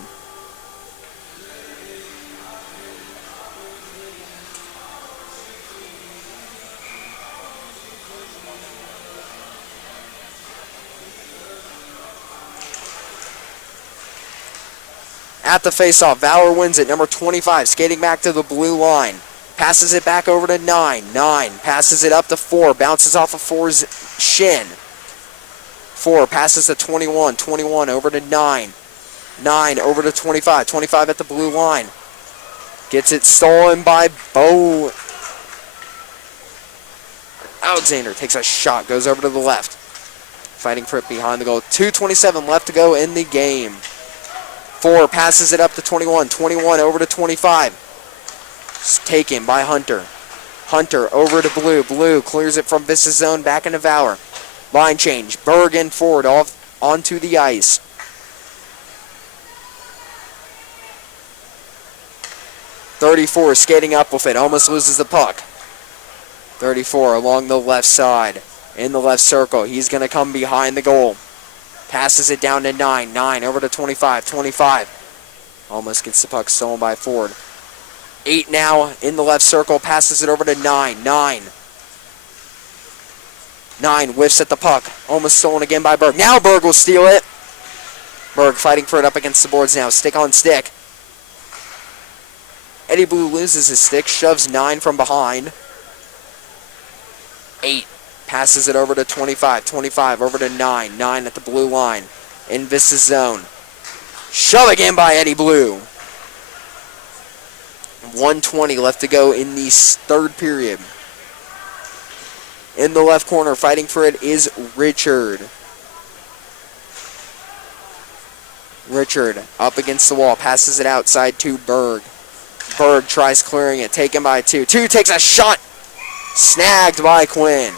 At the face-off, Valor wins it. Number 25, skating back to the blue line. Passes it back over to 9. 9 passes it up to 4. Bounces off of 4's shin. 4 passes to 21. 21 over to 9. 9 over to 25. 25 at the blue line. Gets it stolen by Bo. Alexander takes a shot. Goes over to the left. Fighting for it behind the goal. 2:27 left to go in the game. 4 passes it up to 21. 21 over to 25. It's taken by Hunter. Hunter over to Blue. Blue clears it from Vista's zone back into Valor. Line change. Bergen forward off onto the ice. .34 skating up with it. Almost loses the puck. 34 along the left side. In the left circle. He's going to come behind the goal. Passes it down to 9. 9 over to 25. 25. Almost gets the puck stolen by Ford. 8 now in the left circle. Passes it over to 9. 9. 9 whiffs at the puck. Almost stolen again by Berg. Now Berg will steal it. Berg fighting for it up against the boards now. Stick on stick. Eddie Blue loses his stick. Shoves 9 from behind. 8. Passes it over to 25. 25 over to 9. 9 at the blue line. In Vista's zone. Shove again by Eddie Blue. 1:20 left to go in the third period. In the left corner, fighting for it is Richard. Richard up against the wall. Passes it outside to Berg. Berg tries clearing it. Taken by 2. 2 takes a shot. Snagged by Quinn.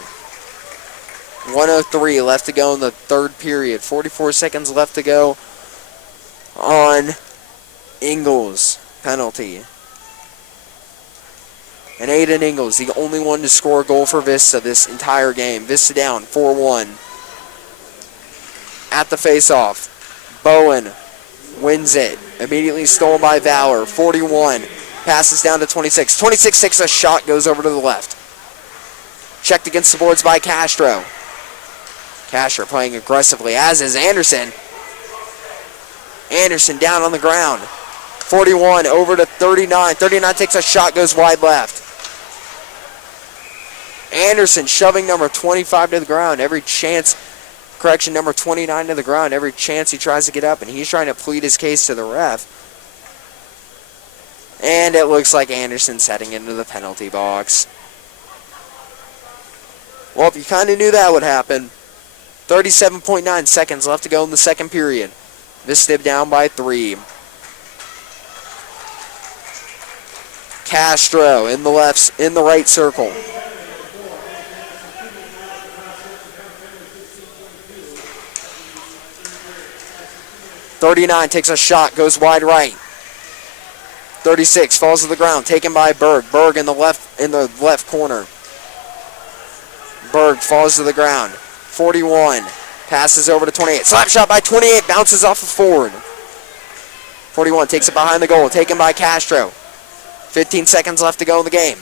1:03 left to go in the third period. 44 seconds left to go on Ingles penalty. And Aiden Ingles, the only one to score a goal for Vista this entire game. Vista down 4-1. At the face-off, Bowen wins it. Immediately stolen by Valor. 41. Passes down to 26. 26 takes a shot, goes over to the left. Checked against the boards by Castro. Castro playing aggressively, as is Anderson. Anderson down on the ground. 41 over to 39. 39 takes a shot, goes wide left. Anderson shoving number 25 to the ground. Every chance, correction, number 29 to the ground. Every chance he tries to get up, and he's trying to plead his case to the ref. And it looks like Anderson's heading into the penalty box. Well, you kind of knew that would happen. 37.9 seconds left to go in the second period. Vista down by 3. Castro in the right circle. .39 takes a shot, goes wide right. 36 falls to the ground, taken by Berg. Berg in the left corner. Berg falls to the ground. 41 passes over to 28. Slap shot by 28, bounces off of Ford. 41 takes it behind the goal, taken by Castro. 15 seconds left to go in the game.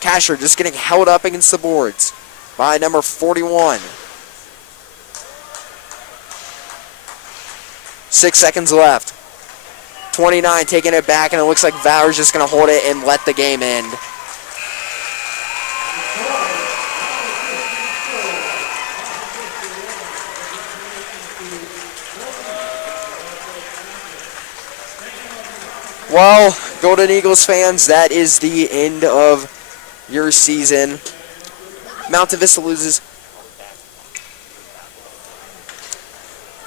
Castro just getting held up against the boards by number 41. 6 seconds left. 29 taking it back, and it looks like Valor's just going to hold it and let the game end. Well, Golden Eagles fans, that is the end of your season. Mountain Vista loses.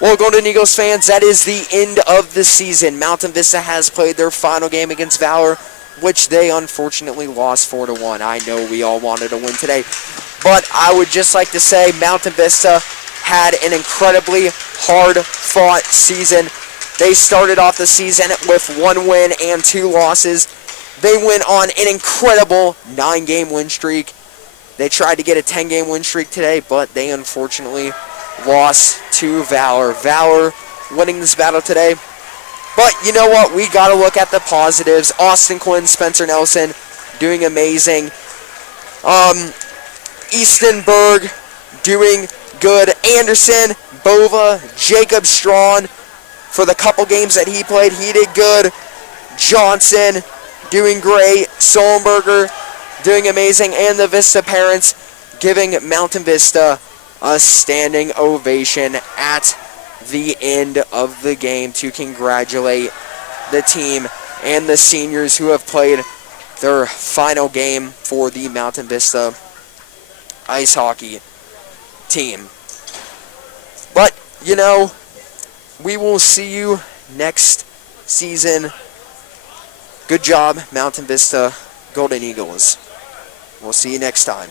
Well, Golden Eagles fans, that is the end of the season. Mountain Vista has played their final game against Valor, which they unfortunately lost 4-1. I know we all wanted to win today, but I would just like to say Mountain Vista had an incredibly hard-fought season. They started off the season with 1 win and 2 losses. They went on an incredible 9-game win streak. They tried to get a 10-game win streak today, but they unfortunately lost to Valor. Valor winning this battle today. But you know what? We got to look at the positives. Austin Quinn, Spencer Nelson doing amazing. Eastonberg doing good. Anderson, Bova, Jacob Strawn for the couple games that he played. He did good. Johnson doing great. Sollenberger doing amazing. And the Vista parents giving Mountain Vista a standing ovation at the end of the game to congratulate the team and the seniors who have played their final game for the Mountain Vista ice hockey team. But, you know, we will see you next season. Good job, Mountain Vista Golden Eagles. We'll see you next time.